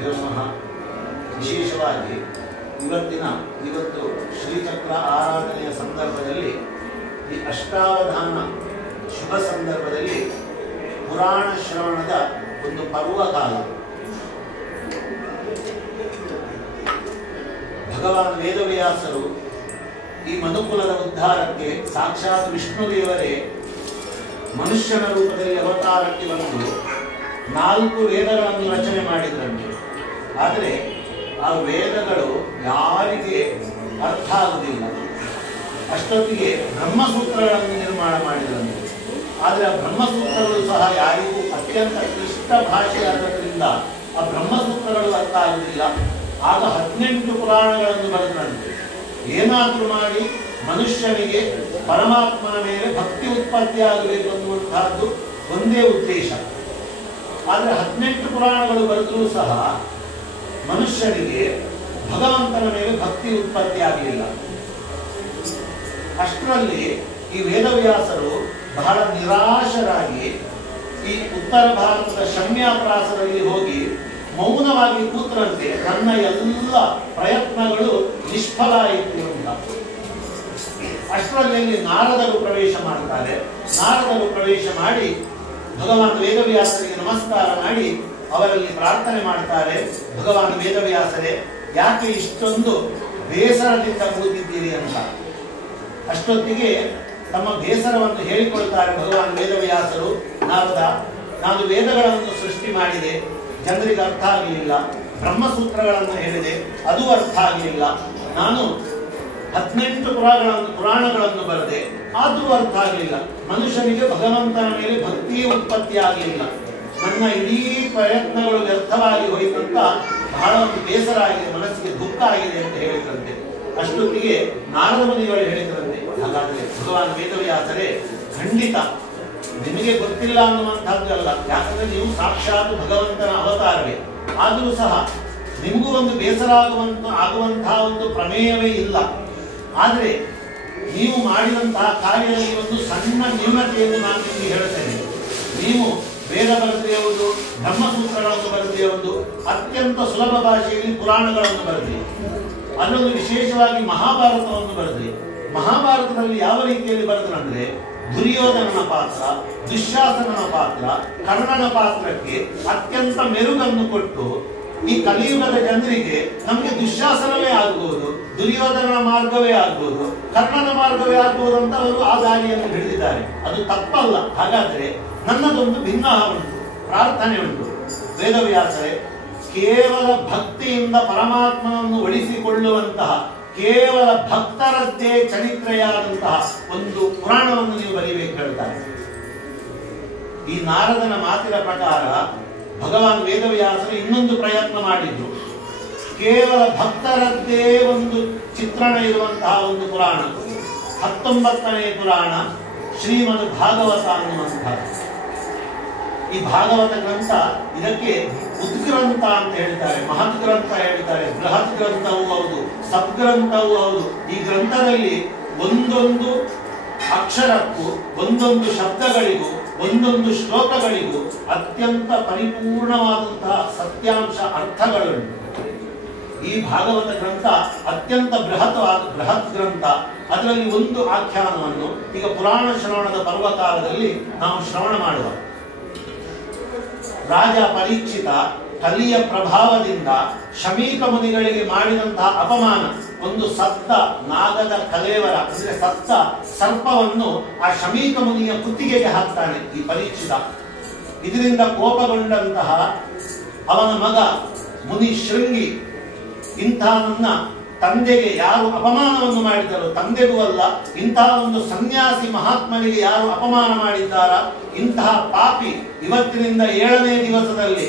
ಶ್ರೀಗುರುಭ್ಯೋ ನಮಃ. ವಿಶೇಷವಾಗಿ ಇವತ್ತು ಶ್ರೀಚಕ್ರ ಆರಾಧನೆಯ ಸಂದರ್ಭದಲ್ಲಿ ಈ ಅಷ್ಟಾವಧಾನ ಶುಭ ಸಂದರ್ಭದಲ್ಲಿ ಪುರಾಣ ಶ್ರವಣದ ಒಂದು ಪರ್ವಕಾಲ. ಭಗವಾನ್ ವೇದವ್ಯಾಸರು ಈ ಮನುಕುಲದ ಉದ್ಧಾರಕ್ಕೆ ಸಾಕ್ಷಾತ್ ವಿಷ್ಣುದೇವರೇ ಮನುಷ್ಯನ ರೂಪದಲ್ಲಿ ಅವತಾರಕ್ಕೆ ಬಂದು 4 ವೇದಗಳನ್ನು ರಚನೆ ಮಾಡಿದ್ರಂತೆ. ಆದರೆ ಆ ವೇದಗಳು ಯಾರಿಗೆ ಅರ್ಥ ಆಗುವುದಿಲ್ಲ. ಅಷ್ಟೊತ್ತಿಗೆ ಬ್ರಹ್ಮಸೂತ್ರಗಳನ್ನು ನಿರ್ಮಾಣ ಮಾಡಿದ್ರಂತೆ. ಆದರೆ ಆ ಬ್ರಹ್ಮಸೂತ್ರಗಳು ಸಹ ಯಾರಿಗೂ ಅತ್ಯಂತ ಕ್ಲಿಷ್ಟ ಭಾಷೆಯಾದ್ದರಿಂದ ಆ ಬ್ರಹ್ಮಸೂತ್ರಗಳು ಅರ್ಥ ಆಗುವುದಿಲ್ಲ. ಆಗ 18 ಪುರಾಣಗಳನ್ನು ಬರೆದ್ರಂತೆ. ಏನಾದರೂ ಮಾಡಿ ಮನುಷ್ಯನಿಗೆ ಪರಮಾತ್ಮನ ಮೇಲೆ ಭಕ್ತಿ ಉತ್ಪತ್ತಿ ಆಗಬೇಕು ಅನ್ನುವಂತಹದ್ದು ಒಂದೇ ಉದ್ದೇಶ. ಆದರೆ 18 ಪುರಾಣಗಳು ಬರೆದರೂ ಸಹ ಮನುಷ್ಯನಿಗೆ ಭಗವಂತನ ಮೇಲೆ ಭಕ್ತಿ ಉತ್ಪತ್ತಿ ಆಗಲಿಲ್ಲ. ಅಷ್ಟರಲ್ಲಿ ಈ ವೇದವ್ಯಾಸರು ಬಹಳ ನಿರಾಶರಾಗಿ ಈ ಉತ್ತರ ಭಾರತದ ಶಮ್ಯಾಪ್ರಾಸದಲ್ಲಿ ಹೋಗಿ ಮೌನವಾಗಿ ಕೂತ್ರಂತೆ. ನನ್ನ ಎಲ್ಲ ಪ್ರಯತ್ನಗಳು ನಿಷ್ಫಲ ಆಯಿತು ಅಂತ. ಅಷ್ಟರಲ್ಲಿ ನಾರದರು ಪ್ರವೇಶ ಮಾಡ್ತಾರೆ. ನಾರದರು ಪ್ರವೇಶ ಮಾಡಿ ಭಗವಾನ್ ವೇದವ್ಯಾಸರಿಗೆ ನಮಸ್ಕಾರ ಮಾಡಿ ಅವರಲ್ಲಿ ಪ್ರಾರ್ಥನೆ ಮಾಡ್ತಾರೆ. ಭಗವಾನ್ ವೇದವ್ಯಾಸರೇ, ಯಾಕೆ ಇಷ್ಟೊಂದು ಬೇಸರದಿಂದ ಕೂತಿದ್ದೀರಿ ಅಂತ. ಅಷ್ಟೊತ್ತಿಗೆ ತಮ್ಮ ಬೇಸರವನ್ನು ಹೇಳಿಕೊಳ್ತಾರೆ ಭಗವಾನ್ ವೇದವ್ಯಾಸರು. ನಾರದ, ನಾನು ವೇದಗಳನ್ನು ಸೃಷ್ಟಿ ಮಾಡಿದೆ, ಜನರಿಗೆ ಅರ್ಥ ಆಗಲಿಲ್ಲ. ಬ್ರಹ್ಮಸೂತ್ರಗಳನ್ನು ಹೇಳಿದೆ, ಅದು ಅರ್ಥ ಆಗಲಿಲ್ಲ. ನಾನು 18 ಪುರಾಣಗಳನ್ನು ಬರೆದೆ, ಆದರೂ ಅರ್ಥ ಆಗಲಿಲ್ಲ. ಮನುಷ್ಯನಿಗೆ ಭಗವಂತನ ಮೇಲೆ ಭಕ್ತಿ ಉತ್ಪತ್ತಿ ಆಗಲಿಲ್ಲ. ನನ್ನ ಇಡೀ ಪ್ರಯತ್ನಗಳು ವ್ಯರ್ಥವಾಗಿ ಹೋಯಿತಂತ ಬಹಳ ಒಂದು ಬೇಸರ ಆಗಿದೆ, ಮನಸ್ಸಿಗೆ ದುಃಖ ಆಗಿದೆ ಅಂತ ಹೇಳಿದ್ರಂತೆ. ಅಷ್ಟೊತ್ತಿಗೆ ನಾರದ ಮುನಿಗಳು ಹೇಳಿದ್ರಂತೆ, ಹಾಗಾದರೆ ಭಗವಾನ್ ವೇದವ್ಯಾಸರೇ, ಖಂಡಿತ ನಿಮಗೆ ಗೊತ್ತಿಲ್ಲ ಅನ್ನುವಂಥದ್ದಲ್ಲ. ಯಾಕಂದ್ರೆ ನೀವು ಸಾಕ್ಷಾತ್ ಭಗವಂತನ ಅವತಾರವೇ. ಆದರೂ ಸಹ ನಿಮಗೂ ಒಂದು ಬೇಸರ ಆಗುವಂತಹ ಒಂದು ಪ್ರಮೇಯವೇ ಇಲ್ಲ. ಆದರೆ ನೀವು ಮಾಡಿದಂತಹ ಕಾರ್ಯದಲ್ಲಿ ಒಂದು ಸಣ್ಣ ನ್ಯೂನತೆಯನ್ನು ನಾನು ನಿಮಗೆ ಹೇಳುತ್ತೇನೆ. ನೀವು ವೇದ ಬರೆದಿರುವುದು, ಬ್ರಹ್ಮಸೂತ್ರಗಳನ್ನು ಬರೆದಿರುವುದು, ಅತ್ಯಂತ ಸುಲಭ ಭಾಷೆಯಲ್ಲಿ ಪುರಾಣಗಳನ್ನು ಬರೆದಿ, ಅಲ್ಲೊಂದು ವಿಶೇಷವಾಗಿ ಮಹಾಭಾರತವನ್ನು ಬರೆದಿ. ಮಹಾಭಾರತದಲ್ಲಿ ಯಾವ ರೀತಿಯಲ್ಲಿ ಬರೆದ್ರಂದ್ರೆ, ದುರ್ಯೋಧನನ ಪಾತ್ರ, ದುಶ್ಯಾಸನನ ಪಾತ್ರ, ಕರ್ಣನ ಪಾತ್ರಕ್ಕೆ ಅತ್ಯಂತ ಮೆರುಗನ್ನು ಕೊಟ್ಟು ಈ ಕಲಿಯುಗದ ಜನರಿಗೆ ನಮಗೆ ದುಶ್ಯಾಸನವೇ ಆಗಬಹುದು, ದುರ್ಯೋಧನನ ಮಾರ್ಗವೇ ಆಗಬಹುದು, ಕರ್ಣನ ಮಾರ್ಗವೇ ಆಗಬಹುದು ಅಂತ ಅವರು ಆ ದಾರಿಯನ್ನು ಹಿಡಿದಿದ್ದಾರೆ. ಅದು ತಪ್ಪಲ್ಲ. ಹಾಗಾದ್ರೆ ನನ್ನದೊಂದು ಭಿನ್ನ ಉಂಟು, ಪ್ರಾರ್ಥನೆ ಉಂಟು. ವೇದವ್ಯಾಸರೇ, ಕೇವಲ ಭಕ್ತಿಯಿಂದ ಪರಮಾತ್ಮನನ್ನು ಒಲಿಸಿಕೊಳ್ಳುವಂತಹ ಕೇವಲ ಭಕ್ತರದ್ದೇ ಚರಿತ್ರೆಯಾದಂತಹ ಒಂದು ಪುರಾಣವನ್ನು ನೀವು ಬರೀಬೇಕು ಹೇಳ್ತಾರೆ. ಈ ನಾರದನ ಮಾತಿನ ಪ್ರಕಾರ ಭಗವಾನ್ ವೇದವ್ಯಾಸರು ಇನ್ನೊಂದು ಪ್ರಯತ್ನ ಮಾಡಿದ್ರು. ಕೇವಲ ಭಕ್ತರದ್ದೇ ಒಂದು ಚಿತ್ರಣ ಇರುವಂತಹ ಒಂದು ಪುರಾಣ, 19ನೇ ಪುರಾಣ ಶ್ರೀಮದ್ ಭಾಗವತ ಅನ್ನುವಂತಹ ಈ ಭಾಗವತ ಗ್ರಂಥ. ಇದಕ್ಕೆ ಉದ್ಗ್ರಂಥ ಅಂತ ಹೇಳ್ತಾರೆ, ಮಹತ್ ಗ್ರಂಥ ಹೇಳ್ತಾರೆ, ಬೃಹತ್ ಗ್ರಂಥವೂ ಹೌದು, ಸದ್ಗ್ರಂಥವೂ ಹೌದು. ಈ ಗ್ರಂಥದಲ್ಲಿ ಒಂದೊಂದು ಅಕ್ಷರಕ್ಕೂ, ಒಂದೊಂದು ಶಬ್ದಗಳಿಗೂ, ಒಂದೊಂದು ಶ್ಲೋಕಗಳಿಗೂ ಅತ್ಯಂತ ಪರಿಪೂರ್ಣವಾದಂತಹ ಸತ್ಯಾಂಶ ಅರ್ಥಗಳುಂಟು. ಈ ಭಾಗವತ ಗ್ರಂಥ ಅತ್ಯಂತ ಬೃಹತ್ ಗ್ರಂಥ. ಅದರಲ್ಲಿ ಒಂದು ಆಖ್ಯಾನವನ್ನು ಈಗ ಪುರಾಣ ಶ್ರವಣದ ಪರ್ವಕಾಲದಲ್ಲಿ ನಾವು ಶ್ರವಣ ಮಾಡುವ. ರಾಜ ಪರೀಕ್ಷಿತ ಕಲಿಯ ಪ್ರಭಾವದಿಂದ ಶಮೀಕ ಮುನಿಗಳಿಗೆ ಮಾಡಿದಂತಹ ಅಪಮಾನ, ಒಂದು ಸತ್ತ ನಾಗದ ಕಲೇವರ ಅಂದ್ರೆ ಸತ್ತ ಸರ್ಪವನ್ನು ಆ ಶಮೀಕ ಮುನಿಯ ಕುತ್ತಿಗೆಗೆ ಹಾಕ್ತಾನೆ ಈ ಪರೀಕ್ಷಿತ. ಇದರಿಂದ ಕೋಪಗೊಂಡಂತಹ ಅವನ ಮಗ ಮುನಿ ಶೃಂಗಿ, ಇಂತಹ ನನ್ನ ತಂದೆಗೆ ಯಾರು ಅಪಮಾನವನ್ನು ಮಾಡಿದರು, ತಂದೆಗೂ ಅಲ್ಲ, ಇಂತಹ ಒಂದು ಸನ್ಯಾಸಿ ಮಹಾತ್ಮನಿಗೆ ಯಾರು ಅಪಮಾನ ಮಾಡಿದ್ದಾರ, ಇಂತಹ ಪಾಪಿ ಇವತ್ತಿನಿಂದ 7ನೇ ದಿವಸದಲ್ಲಿ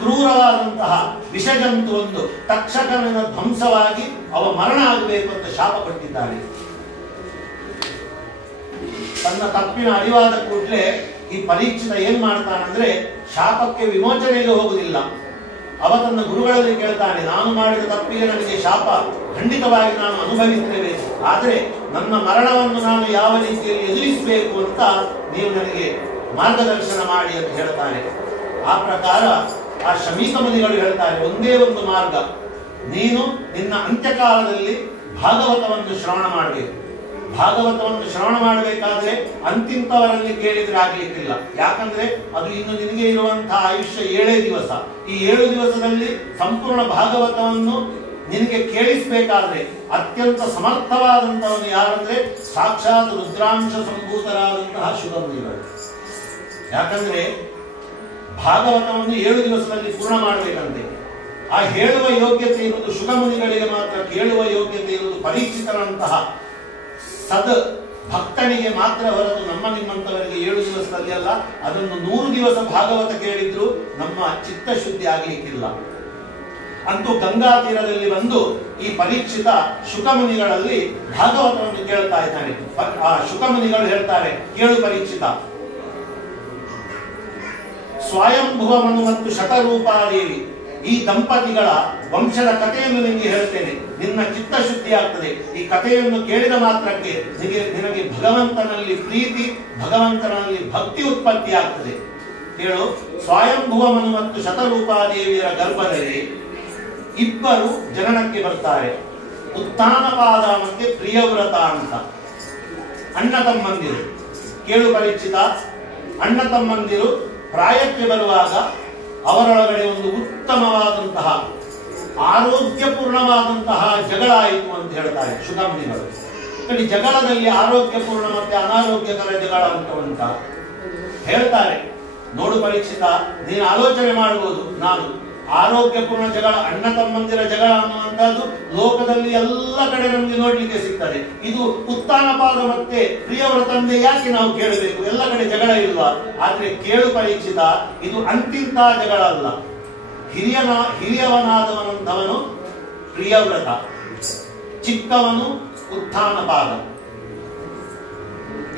ಕ್ರೂರವಾದಂತಹ ವಿಷಜಂತು ಒಂದು ತಕ್ಷಕನ ಧ್ವಂಸವಾಗಿ ಅವ ಮರಣ ಆಗಬೇಕು ಅಂತ ಶಾಪ ಕೊಟ್ಟಿದ್ದಾನೆ. ತನ್ನ ತಪ್ಪಿನ ಅರಿವಾದ ಕೂಡಲೇ ಈ ಪರೀಕ್ಷಿತ ಏನ್ ಮಾಡ್ತಾನಂದ್ರೆ, ಶಾಪಕ್ಕೆ ವಿಮೋಚನೆಗೆ ಹೋಗುವುದಿಲ್ಲ. ಅವ ತನ್ನ ಗುರುಗಳಲ್ಲಿ ಕೇಳ್ತಾನೆ, ನಾನು ಮಾಡಿದ ತಪ್ಪಿಗೆ ನನಗೆ ಶಾಪ ಖಂಡಿತವಾಗಿ ನಾನು ಅನುಭವಿಸ್ತೇವೆ, ಆದರೆ ನನ್ನ ಮರಣವನ್ನು ನಾನು ಯಾವ ರೀತಿಯಲ್ಲಿ ಎದುರಿಸಬೇಕು ಅಂತ ನೀವು ನನಗೆ ಮಾರ್ಗದರ್ಶನ ಮಾಡಿ ಅಂತ ಹೇಳ್ತಾನೆ. ಆ ಪ್ರಕಾರ ಆ ಶಮೀಕ ಮುನಿಗಳು ಹೇಳ್ತಾರೆ, ಒಂದೇ ಒಂದು ಮಾರ್ಗ, ನೀನು ನಿನ್ನ ಅಂತ್ಯಕಾಲದಲ್ಲಿ ಭಾಗವತವನ್ನು ಶ್ರವಣ ಮಾಡಬೇಕು. ಭಾಗವತವನ್ನು ಶ್ರವಣ ಮಾಡಬೇಕಾದ್ರೆ ಅಂತಿಂತವರಲ್ಲಿ ಕೇಳಿದ್ರೆ ಆಗ್ಲಿಕ್ಕಿಲ್ಲ. ಯಾಕಂದ್ರೆ ಅದು ಇನ್ನು ನಿನಗೆ ಇರುವಂತಹ ಆಯುಷ್ಯ 7 ದಿವಸ. ಈ 7 ದಿವಸದಲ್ಲಿ ಸಂಪೂರ್ಣ ಭಾಗವತವನ್ನು ನಿನಗೆ ಕೇಳಿಸಬೇಕಾದ್ರೆ ಅತ್ಯಂತ ಸಮರ್ಥವಾದಂತವನು ಯಾರಂದ್ರೆ ಸಾಕ್ಷಾತ್ ರುದ್ರಾಂಶ ಸಂಭೂತರಾದಂತಹ ಶುಗಮುನಿಗಳು. ಯಾಕಂದ್ರೆ ಭಾಗವತವನ್ನು 7 ದಿವಸದಲ್ಲಿ ಪೂರ್ಣ ಮಾಡಬೇಕಂತೆ. ಆ ಹೇಳುವ ಯೋಗ್ಯತೆ ಇರುವುದು ಶುಗಮುನಿಗಳಿಗೆ ಮಾತ್ರ, ಕೇಳುವ ಯೋಗ್ಯತೆ ಇರುವುದು ಪರೀಕ್ಷಿತರಂತಹ ಸದ್ ಭಕ್ತನಿಗೆ ಮಾತ್ರ ಹೊರತು ನಮ್ಮ ನಿಮ್ಮಂತವರಿಗೆ 7 ದಿವಸದಲ್ಲಿ ಅಲ್ಲ. ಅದನ್ನು 100 ದಿವಸ ಭಾಗವತ ಕೇಳಿದ್ರು ನಮ್ಮ ಚಿತ್ತಶುದ್ಧಿ ಆಗ್ಲಿಕ್ಕಿಲ್ಲ. ಅಂತೂ ಗಂಗಾ ತೀರದಲ್ಲಿ ಬಂದು ಈ ಪರೀಕ್ಷಿತ ಶುಕಮುನಿಗಳಲ್ಲಿ ಭಾಗವತವನ್ನು ಕೇಳ್ತಾ ಇದ್ದಾನೆ. ಆ ಶುಕಮುನಿಗಳು ಹೇಳ್ತಾರೆ, ಕೇಳು ಪರೀಕ್ಷಿತ, ಸ್ವಯಂಭುವ ಮನು ಮತ್ತು ಶತರೂಪಾದೇವಿ ಈ ದಂಪತಿಗಳ ವಂಶದ ಕಥೆಯನ್ನು ನಿನಗೆ ಹೇಳ್ತೇನೆ. ನಿನ್ನ ಚಿತ್ತಶುದ್ಧಿ ಆಗ್ತದೆ. ಈ ಕಥೆಯನ್ನು ಕೇಳಿದ ಮಾತ್ರಕ್ಕೆ ನಿನಗೆ ಭಗವಂತನಲ್ಲಿ ಪ್ರೀತಿ, ಭಗವಂತನಲ್ಲಿ ಭಕ್ತಿ ಉತ್ಪತ್ತಿ ಆಗ್ತದೆ. ಕೇಳು, ಸ್ವಯಂಭುವ ಮನು ಮತ್ತು ಶತರೂಪಾದೇವಿಯರ ಗರ್ಭದಲ್ಲಿ 2 ಜನನಕ್ಕೆ ಬರ್ತಾರೆ. ಉತ್ಥಾನಪಾದ ಮತ್ತೆ ಪ್ರಿಯವ್ರತ ಅಂತ ಅಣ್ಣ ತಮ್ಮಂದಿರು. ಕೇಳು ಪರೀಕ್ಷಿತ, ಅಣ್ಣ ತಮ್ಮಂದಿರು ಪ್ರಾಯಕ್ಕೆ ಬರುವಾಗ ಅವರೊಳಗಡೆ ಒಂದು ಉತ್ತಮವಾದಂತಹ ಆರೋಗ್ಯಪೂರ್ಣವಾದಂತಹ ಜಗಳ ಆಯಿತು ಅಂತ ಹೇಳ್ತಾರೆ ಶುಗಮುನಿಗಳು. ಈ ಜಗಳದಲ್ಲಿ ಆರೋಗ್ಯಪೂರ್ಣ ಮತ್ತೆ ಅನಾರೋಗ್ಯಕರ ಜಗಳ ಅಂತ ಉಂಟ ಹೇಳ್ತಾರೆ. ನೋಡು ಪರೀಕ್ಷಿತ, ನೀನು ಆಲೋಚನೆ ಮಾಡಬಹುದು, ನಾನು ಆರೋಗ್ಯಪೂರ್ಣ ಜಗಳ, ಅಣ್ಣ ತಮ್ಮಂದಿರ ಜಗಳ ಅನ್ನುವಂಥದ್ದು ಲೋಕದಲ್ಲಿ ಎಲ್ಲ ಕಡೆ ನಮಗೆ ನೋಡ್ಲಿಕ್ಕೆ ಸಿಗ್ತದೆ. ಇದು ಉತ್ಥಾನಪಾದ ಮತ್ತೆ ಪ್ರಿಯವ್ರತಂದೆ ಯಾಕೆ ನಾವು ಕೇಳಬೇಕು? ಎಲ್ಲ ಕಡೆ ಜಗಳ ಇಲ್ವಾ? ಆದ್ರೆ ಕೇಳು ಪರೀಕ್ಷಿತ, ಇದು ಅಂತಿಂತ ಜಗಳ ಅಲ್ಲ. ಹಿರಿಯವನಾದವನಂತವನು ಪ್ರಿಯವ್ರತ, ಚಿಕ್ಕವನು ಉತ್ಥಾನಪಾದ.